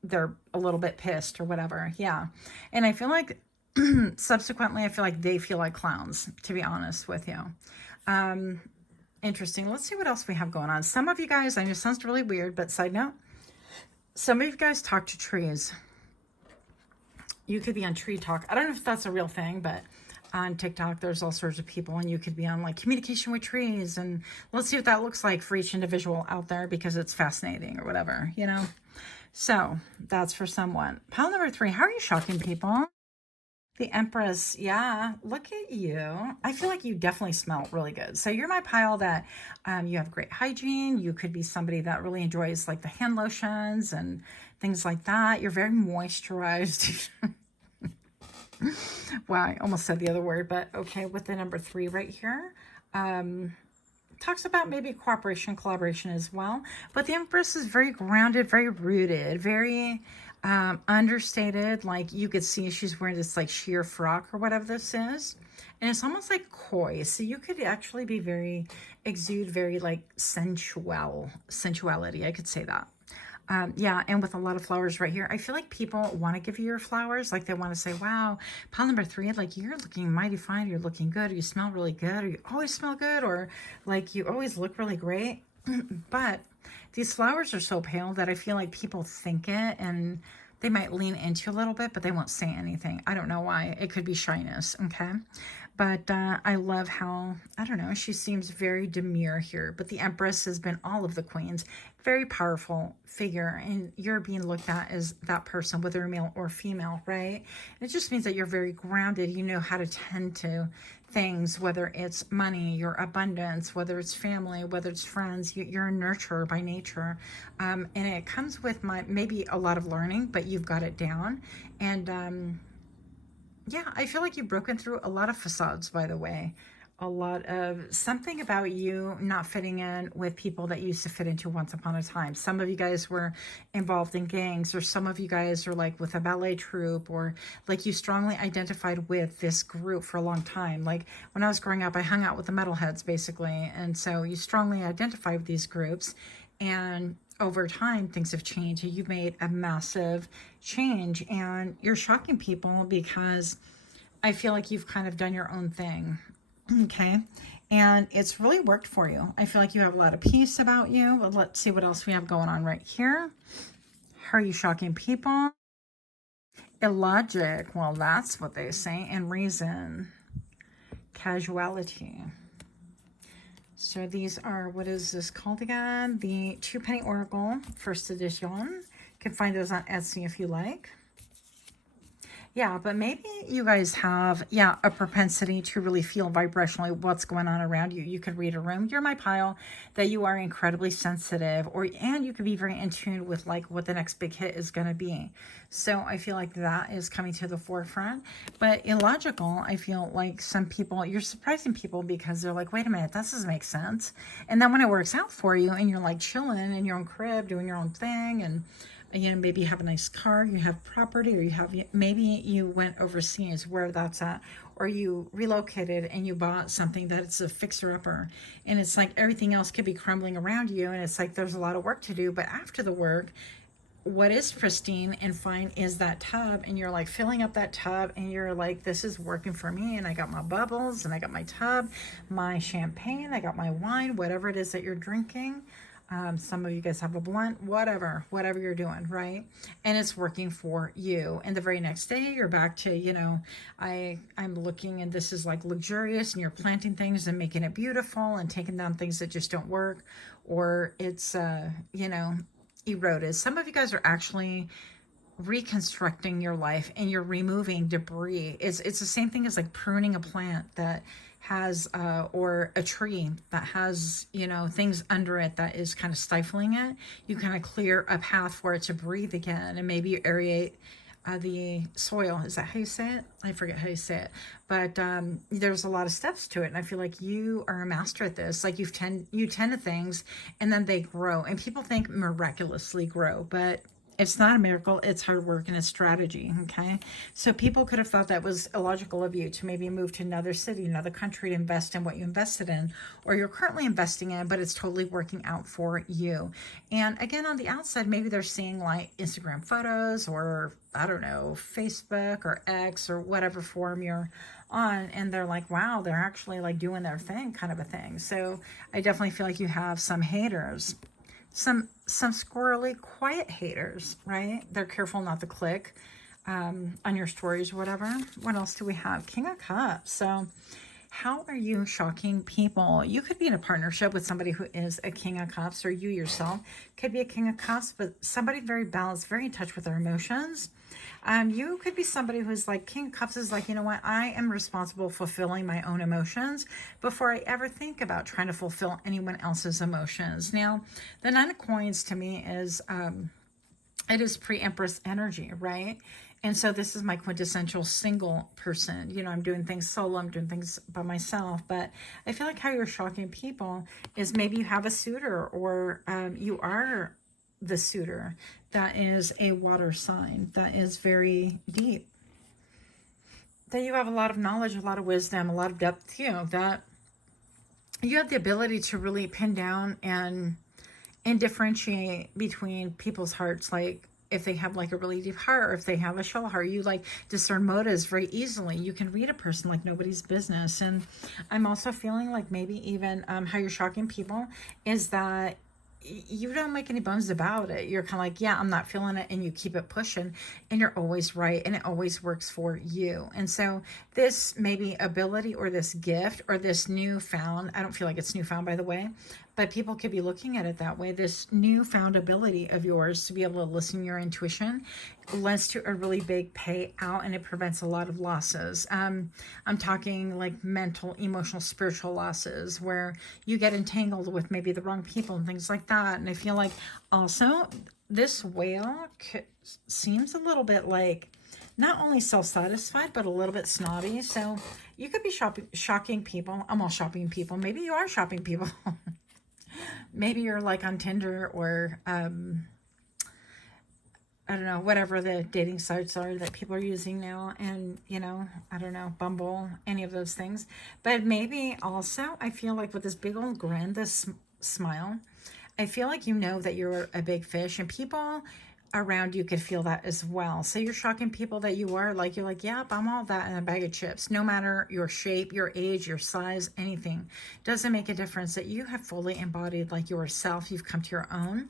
They're a little bit pissed or whatever. Yeah. And I feel like subsequently, I feel like they feel like clowns, to be honest with you. Interesting. Let's see what else we have going on. Some of you guys, I know it sounds really weird, but side note, some of you guys talk to trees. You could be on Tree Talk. I don't know if that's a real thing, but on TikTok, there's all sorts of people, and you could be on like communication with trees, and let's see what that looks like for each individual out there, because it's fascinating or whatever, you know? So that's for someone. Pile number 3, how are you shocking people? The Empress, yeah, look at you. I feel like you definitely smell really good. So you're my pile that you have great hygiene. You could be somebody that really enjoys like the hand lotions and things like that. You're very moisturized. Wow, I almost said the other word, but okay, with the number 3 right here. Talks about maybe cooperation, collaboration as well. But the Empress is very grounded, very rooted, very understated. Like you could see she's wearing this like sheer frock or whatever this is. And it's almost like koi. So you could actually be exude very like sensuality. I could say that. Yeah, and with a lot of flowers right here, I feel like people want to give you your flowers. Like they want to say, wow, pile number 3, like you're looking mighty fine, you're looking good, or you smell really good, or you always smell good, or like you always look really great. But these flowers are so pale that I feel like people think it and they might lean into a little bit, but they won't say anything. I don't know why. It could be shyness, okay? But I love how, I don't know, she seems very demure here. But the Empress has been all of the queens. Very powerful figure. And you're being looked at as that person, whether male or female, right? And it just means that you're very grounded. You know how to tend to things, whether it's money, your abundance, whether it's family, whether it's friends. You're a nurturer by nature. And it comes with maybe a lot of learning, but you've got it down. And yeah, I feel like you've broken through a lot of facades, by the way. A lot of something about you not fitting in with people that you used to fit into once upon a time. Some of you guys were involved in gangs, or some of you guys are like with a ballet troupe, or like you strongly identified with this group for a long time. Like when I was growing up, I hung out with the metalheads basically. And so you strongly identify with these groups. And over time, things have changed. You've made a massive change and you're shocking people because I feel like you've kind of done your own thing. Okay. And it's really worked for you. I feel like you have a lot of peace about you. Well, let's see what else we have going on right here. How are you shocking people? Illogic. Well, that's what they say. And reason. Casuality. So these are, what is this called again? The 2-penny Oracle, first edition. You can find those on Etsy if you like. Yeah, but maybe you guys have, yeah, a propensity to really feel vibrationally what's going on around you. You could read a room. You're my pile that you are incredibly sensitive, and you could be very in tune with like what the next big hit is going to be. So I feel like that is coming to the forefront. But illogical, I feel like some people, you're surprising people because they're like, wait a minute, that doesn't make sense. And then when it works out for you and you're like chilling in your own crib, doing your own thing, and maybe you have a nice car, you have property, or maybe you went overseas where that's at, or you relocated and you bought something that's a fixer-upper, and it's like everything else could be crumbling around you, and it's like there's a lot of work to do, but after the work, what is pristine and fine is that tub, and you're like filling up that tub, and you're like, this is working for me, and I got my bubbles, and I got my tub, my champagne, I got my wine, whatever it is that you're drinking. Some of you guys have a blunt, whatever you're doing, right? And it's working for you. And the very next day you're back to, I'm looking and this is like luxurious, and you're planting things and making it beautiful and taking down things that just don't work, or it's, eroded. Some of you guys are actually reconstructing your life and you're removing debris. It's the same thing as like pruning a plant that has or a tree that has things under it that is kind of stifling it. You kind of clear a path for it to breathe again, and maybe you aerate the soil. Is that how you say it? I forget how you say it, but there's a lot of steps to it, and I feel like you are a master at this. Like you tend to things and then they grow, and people think miraculously grow, but it's not a miracle. It's hard work and it's strategy. Okay. So people could have thought that was illogical of you to maybe move to another city, another country to invest in what you invested in, or you're currently investing in, but it's totally working out for you. And again, on the outside, maybe they're seeing like Instagram photos, or I don't know, Facebook or X or whatever form you're on, and they're like, wow, they're actually like doing their thing, kind of a thing. So I definitely feel like you have some haters. Some squirrely, quiet haters, right? They're careful not to click on your stories or whatever. What else do we have? King of Cups. So how are you shocking people? You could be in a partnership with somebody who is a King of Cups, or you yourself could be a King of Cups, but somebody very balanced, very in touch with their emotions. You could be somebody who's like, King of Cups is like, you know what? I am responsible for fulfilling my own emotions before I ever think about trying to fulfill anyone else's emotions. Now, the Nine of Coins to me is, it is pre-Empress energy, right? And so this is my quintessential single person. I'm doing things solo, I'm doing things by myself, but I feel like how you're shocking people is maybe you have a suitor, or you are the suitor that is a water sign that is very deep. that you have a lot of knowledge, a lot of wisdom, a lot of depth, you know, that you have the ability to really pin down and differentiate between people's hearts. Like if they have like a really deep heart, or if they have a shallow heart, you like discern motives very easily. You can read a person like nobody's business. And I'm also feeling like maybe even how you're shocking people is that you don't make any bones about it. You're kind of like, yeah, I'm not feeling it, and you keep it pushing, and you're always right, and it always works for you. And so this maybe ability or this gift or this newfound, I don't feel like it's newfound, by the way, but people could be looking at it that way. This newfound ability of yours to be able to listen to your intuition lends to a really big payout, and it prevents a lot of losses. I'm talking like mental, emotional, spiritual losses where you get entangled with maybe the wrong people and things like that. And I feel like also this whale seems a little bit like not only self-satisfied, but a little bit snobby. So you could be shocking people. I'm all shopping people. Maybe you are shopping people. Maybe you're like on Tinder or I don't know, whatever the dating sites are that people are using now. And, you know, I don't know, Bumble, any of those things. But maybe also I feel like with this big old grin, this smile, I feel like you know that you're a big fish, and people around you could feel that as well. So you're shocking people that you are like, you're like, yep, I'm all that in a bag of chips. No matter your shape, your age, your size, anything doesn't make a difference, that you have fully embodied like yourself. You've come to your own.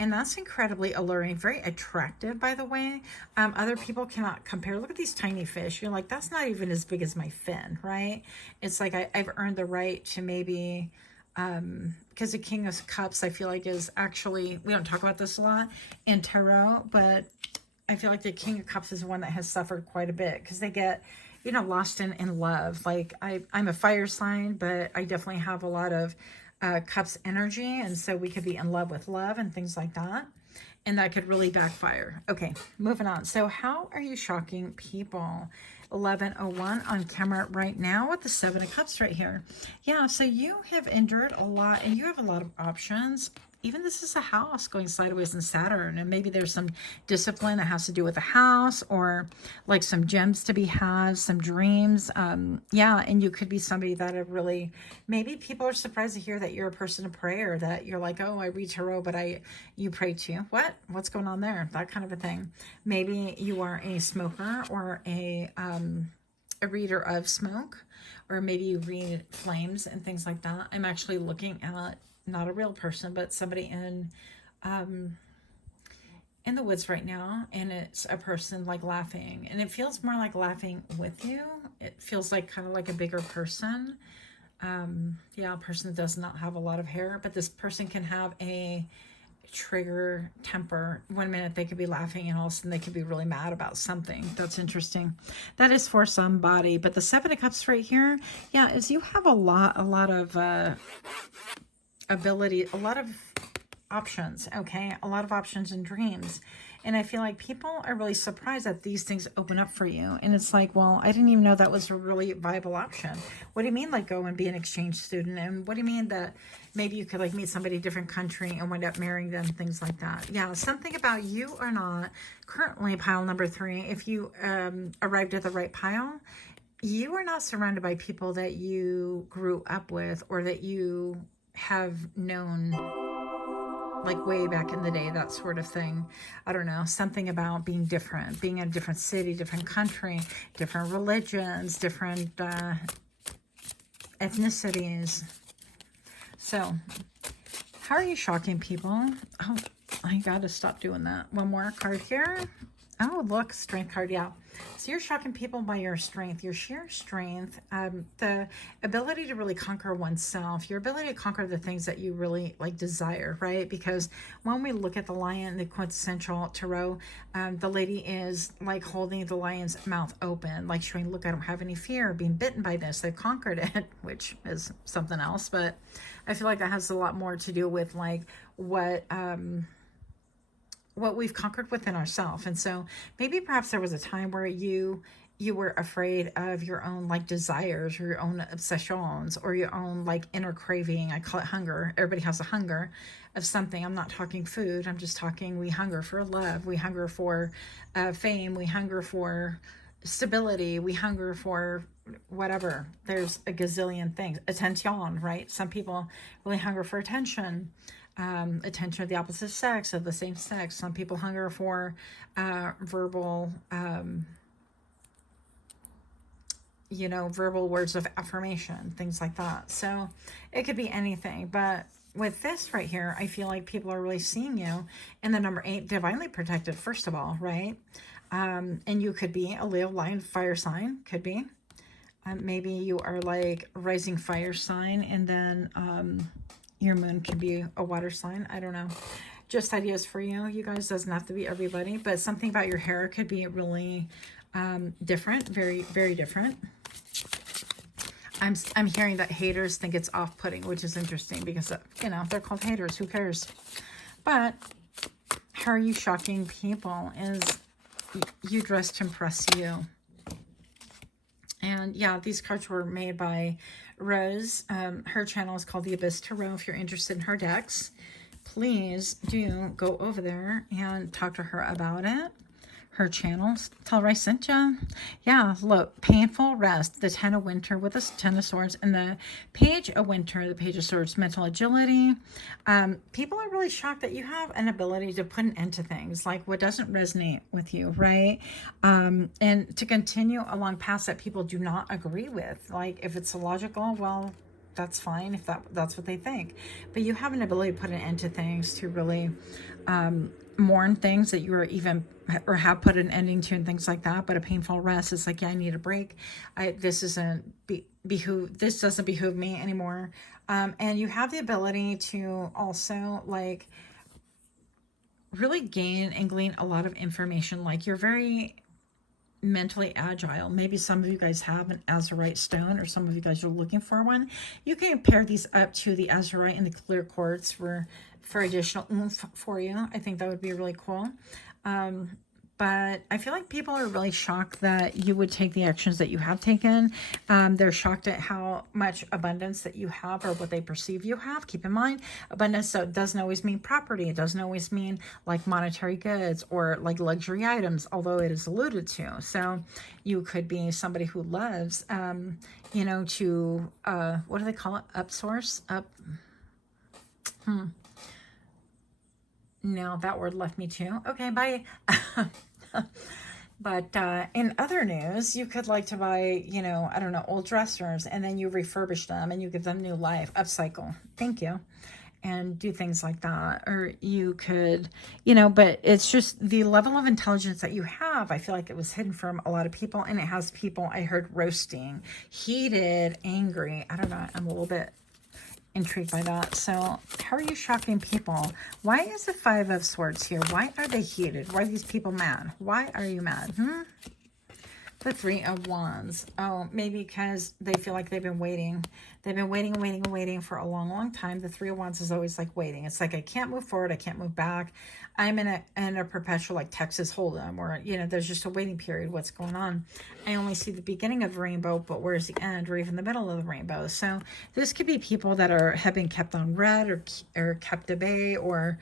And that's incredibly alluring, very attractive, by the way. Other people cannot compare. Look at these tiny fish. You're like, that's not even as big as my fin, right? It's like I've earned the right to maybe, because the King of Cups, I feel like, is actually, we don't talk about this a lot in tarot, but I feel like the King of Cups is one that has suffered quite a bit because they get, you know, lost in love. Like I'm a fire sign, but I definitely have a lot of Cups energy, and so we could be in love with love and things like that, and that could really backfire. Okay, moving on. So how are you shocking people? 11:01 on camera right now with the 7 of Cups right here. Yeah, so you have endured a lot, and you have a lot of options. Even this is a house going sideways in Saturn, and maybe there's some discipline that has to do with the house, or like some gems to be had, some dreams. Yeah, and you could be somebody that are really, maybe people are surprised to hear that you're a person of prayer, that you're like, oh, I read tarot, but you pray too. What's going on there? That kind of a thing. Maybe you are a smoker, or a reader of smoke, or maybe you read flames and things like that. I'm actually looking at not a real person, but somebody in the woods right now, and it's a person like laughing, and it feels more like laughing with you. It feels like kind of like a bigger person. Yeah, a person that does not have a lot of hair, but this person can have a trigger temper. One minute they could be laughing, and all of a sudden they could be really mad about something. That's interesting. That is for somebody. But the 7 of Cups right here, yeah, is you have a lot of ability, a lot of options. Okay, a lot of options and dreams. And I feel like people are really surprised that these things open up for you. And it's like, well, I didn't even know that was a really viable option. What do you mean, like, go and be an exchange student? And what do you mean that maybe you could like meet somebody in a different country and wind up marrying them, things like that? Yeah, something about you are not currently pile number 3. If you arrived at the right pile, you are not surrounded by people that you grew up with, or that you have known like way back in the day, that sort of thing. I don't know, something about being different, being in a different city, different country, different religions, different ethnicities. So how are you shocking people? Oh, I gotta stop doing that. One more card here. Oh, look, strength card. Yeah. So you're shocking people by your strength, your sheer strength, the ability to really conquer oneself, your ability to conquer the things that you really like desire, right? Because when we look at the lion, the quintessential tarot, the lady is like holding the lion's mouth open, like showing, look, I don't have any fear of being bitten by this. They've conquered it, which is something else. But I feel like that has a lot more to do with like what we've conquered within ourselves. And so maybe perhaps there was a time where you were afraid of your own like desires, or your own obsessions, or your own like inner craving. I call it hunger. Everybody has a hunger of something. I'm not talking food. I'm just talking, we hunger for love. We hunger for fame. We hunger for stability. We hunger for whatever. There's a gazillion things. Attention, right? Some people really hunger for attention. Attention of the opposite sex, of the same sex. Some people hunger for verbal, verbal words of affirmation, things like that. So it could be anything. But with this right here, I feel like people are really seeing you in the number 8, divinely protected, first of all, right? And you could be a Leo, Lion, fire sign, could be. Maybe you are like rising fire sign, and then your moon could be a water sign. I don't know. Just ideas for you. You guys, doesn't have to be everybody, but something about your hair could be really different, very, very different. I'm hearing that haters think it's off-putting, which is interesting because, they're called haters. Who cares? But how are you shocking people? Is you dress to impress you. And yeah, these cards were made by Rose. Her channel is called The Abyss Tarot. If you're interested in her decks, please do go over there and talk to her about it. Her channels. Tell her I sent you. Yeah, look, painful rest, the 10 of winter with the 10 of swords, and the page of winter, the page of swords, mental agility. People are really shocked that you have an ability to put an end to things, like what doesn't resonate with you, right? And to continue along paths that people do not agree with. Like if it's illogical, well, that's fine if that's what they think. But you have an ability to put an end to things, to really mourn things that you are even or have put an ending to and things like that. But a painful rest is like, yeah, I need a break. This doesn't behoove me anymore. And you have the ability to also like really gain and glean a lot of information. Like you're very mentally agile. Maybe some of you guys have an azurite stone, or some of you guys are looking for one. You can pair these up to the azurite and the clear quartz for additional oomph for you. I think that would be really cool. But I feel like people are really shocked that you would take the actions that you have taken. They're shocked at how much abundance that you have, or what they perceive you have. Keep in mind, abundance doesn't always mean property. It doesn't always mean like monetary goods or like luxury items, although it is alluded to. So you could be somebody who loves, to, what do they call it? Upsource? No, that word left me too. Okay, bye. But in other news, you could like to buy, I don't know, old dressers, and then you refurbish them and you give them new life, upcycle. Thank you. And do things like that. Or you could, but it's just the level of intelligence that you have. I feel like it was hidden from a lot of people, and it has people, I heard, roasting, heated, angry. I don't know. I'm a little bit intrigued by that. So how are you shocking people? Why is the 5 of swords here? Why are they heated? Why are these people mad? Why are you mad? The 3 of wands. Oh, maybe because they feel like they've been waiting. They've been waiting and waiting and waiting for a long, long time. The 3 of wands is always like waiting. It's like, I can't move forward. I can't move back. I'm in a perpetual like Texas Hold'em, or, there's just a waiting period. What's going on? I only see the beginning of the rainbow, but where's the end, or even the middle of the rainbow? So this could be people that have been kept on red, or kept at bay, or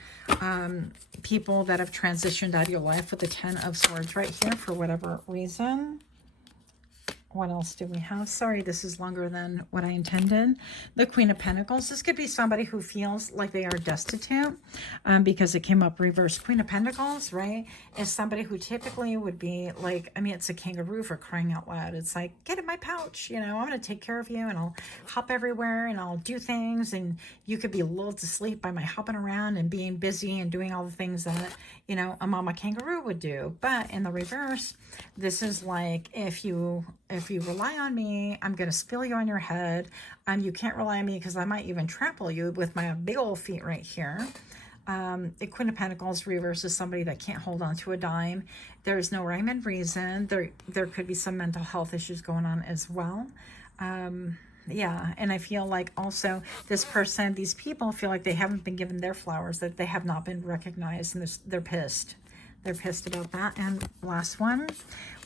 people that have transitioned out of your life with the 10 of swords right here for whatever reason. What else do we have? Sorry, this is longer than what I intended. The Queen of Pentacles. This could be somebody who feels like they are destitute because it came up reversed. Queen of Pentacles, right, is somebody who typically would be like, it's a kangaroo for crying out loud. It's like, get in my pouch, I'm going to take care of you, and I'll hop everywhere, and I'll do things, and you could be lulled to sleep by my hopping around and being busy and doing all the things that, a mama kangaroo would do. But in the reverse, this is like, if you rely on me, I'm going to spill you on your head. You can't rely on me because I might even trample you with my big old feet right here. The Queen of Pentacles reverse is somebody that can't hold on to a dime. There's no rhyme and reason. There could be some mental health issues going on as well. Yeah, and I feel like also this person, these people feel like they haven't been given their flowers, that they have not been recognized, and they're pissed. They're pissed about that. And last one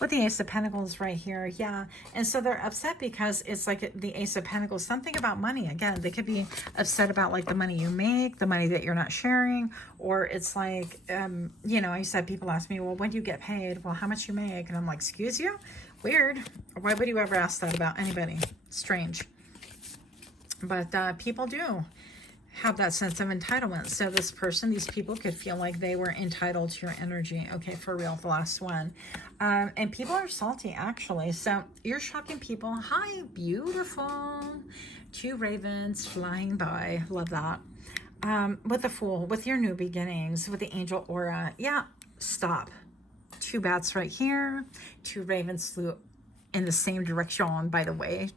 with the Ace of Pentacles right here. Yeah. And so they're upset because it's like the Ace of Pentacles, something about money. Again, they could be upset about like the money you make, the money that you're not sharing, or it's like, I said, people ask me, well, when do you get paid? Well, how much you make? And I'm like, excuse you? Weird. Why would you ever ask that about anybody? Strange. But people do have that sense of entitlement. So this person, these people could feel like they were entitled to your energy. Okay, for real, the last one. And people are salty, actually. So you're shocking people. Hi, beautiful. 2 ravens flying by. Love that. With the Fool, with your new beginnings, with the angel aura. Yeah, stop. 2 bats right here. 2 ravens flew in the same direction, by the way.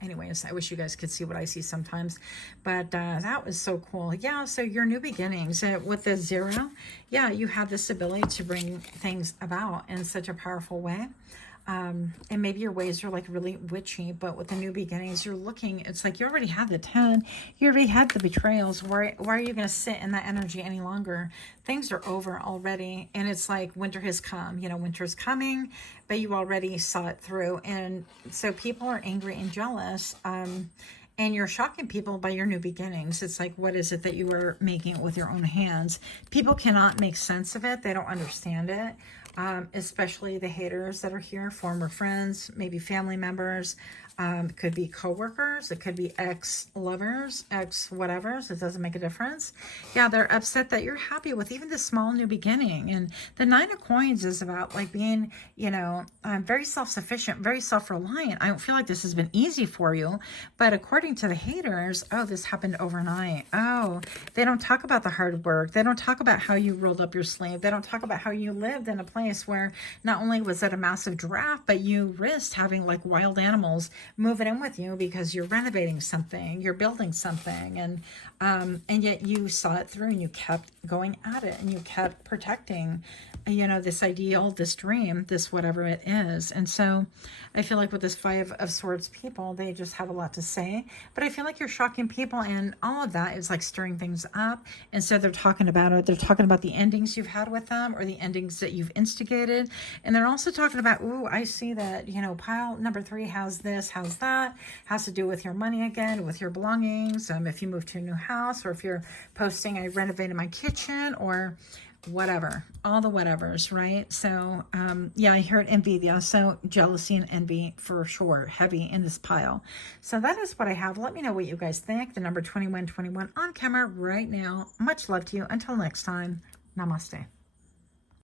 Anyways, I wish you guys could see what I see sometimes, but that was so cool. Yeah, so your new beginnings with the 0, yeah, you have this ability to bring things about in such a powerful way. And maybe your ways are like really witchy, but with the new beginnings, you're looking, it's like you already had the 10, you already had the betrayals. Why are you going to sit in that energy any longer? Things are over already. And it's like winter has come, you know, winter's coming, but you already saw it through. And so people are angry and jealous. And you're shocking people by your new beginnings. It's like, what is it that you are making with your own hands? People cannot make sense of it. They don't understand it. Especially the haters that are here, former friends, maybe family members, could be coworkers, it could be ex-lovers, ex-whatevers, it doesn't make a difference. Yeah, they're upset that you're happy with even the small new beginning. And the 9 of Coins is about like being, you know, very self-sufficient, very self-reliant. I don't feel like this has been easy for you, but according to the haters, oh, this happened overnight. Oh, they don't talk about the hard work. They don't talk about how you rolled up your sleeve. They don't talk about how you lived in a place where not only was it a massive draft, but you risked having like wild animals moving in with you because you're renovating something, you're building something, and yet you saw it through and you kept going at it and you kept protecting, you know, this ideal, this dream, this whatever it is. And so I feel like with this 5 of Swords people, they just have a lot to say, but I feel like you're shocking people, and all of that is like stirring things up. And so they're talking about it. They're talking about the endings you've had with them or the endings that you've instigated. And they're also talking about, ooh, I see that, you know, pile number 3 has this, has that, has to do with your money again, with your belongings. If you move to a new house, or if you're posting, I renovated my kitchen, or whatever, all the whatevers, right? So yeah, I heard envidia, so jealousy and envy for sure, heavy in this pile. So that is what I have. Let me know what you guys think. The number 2121 on camera right now. Much love to you. Until next time, namaste.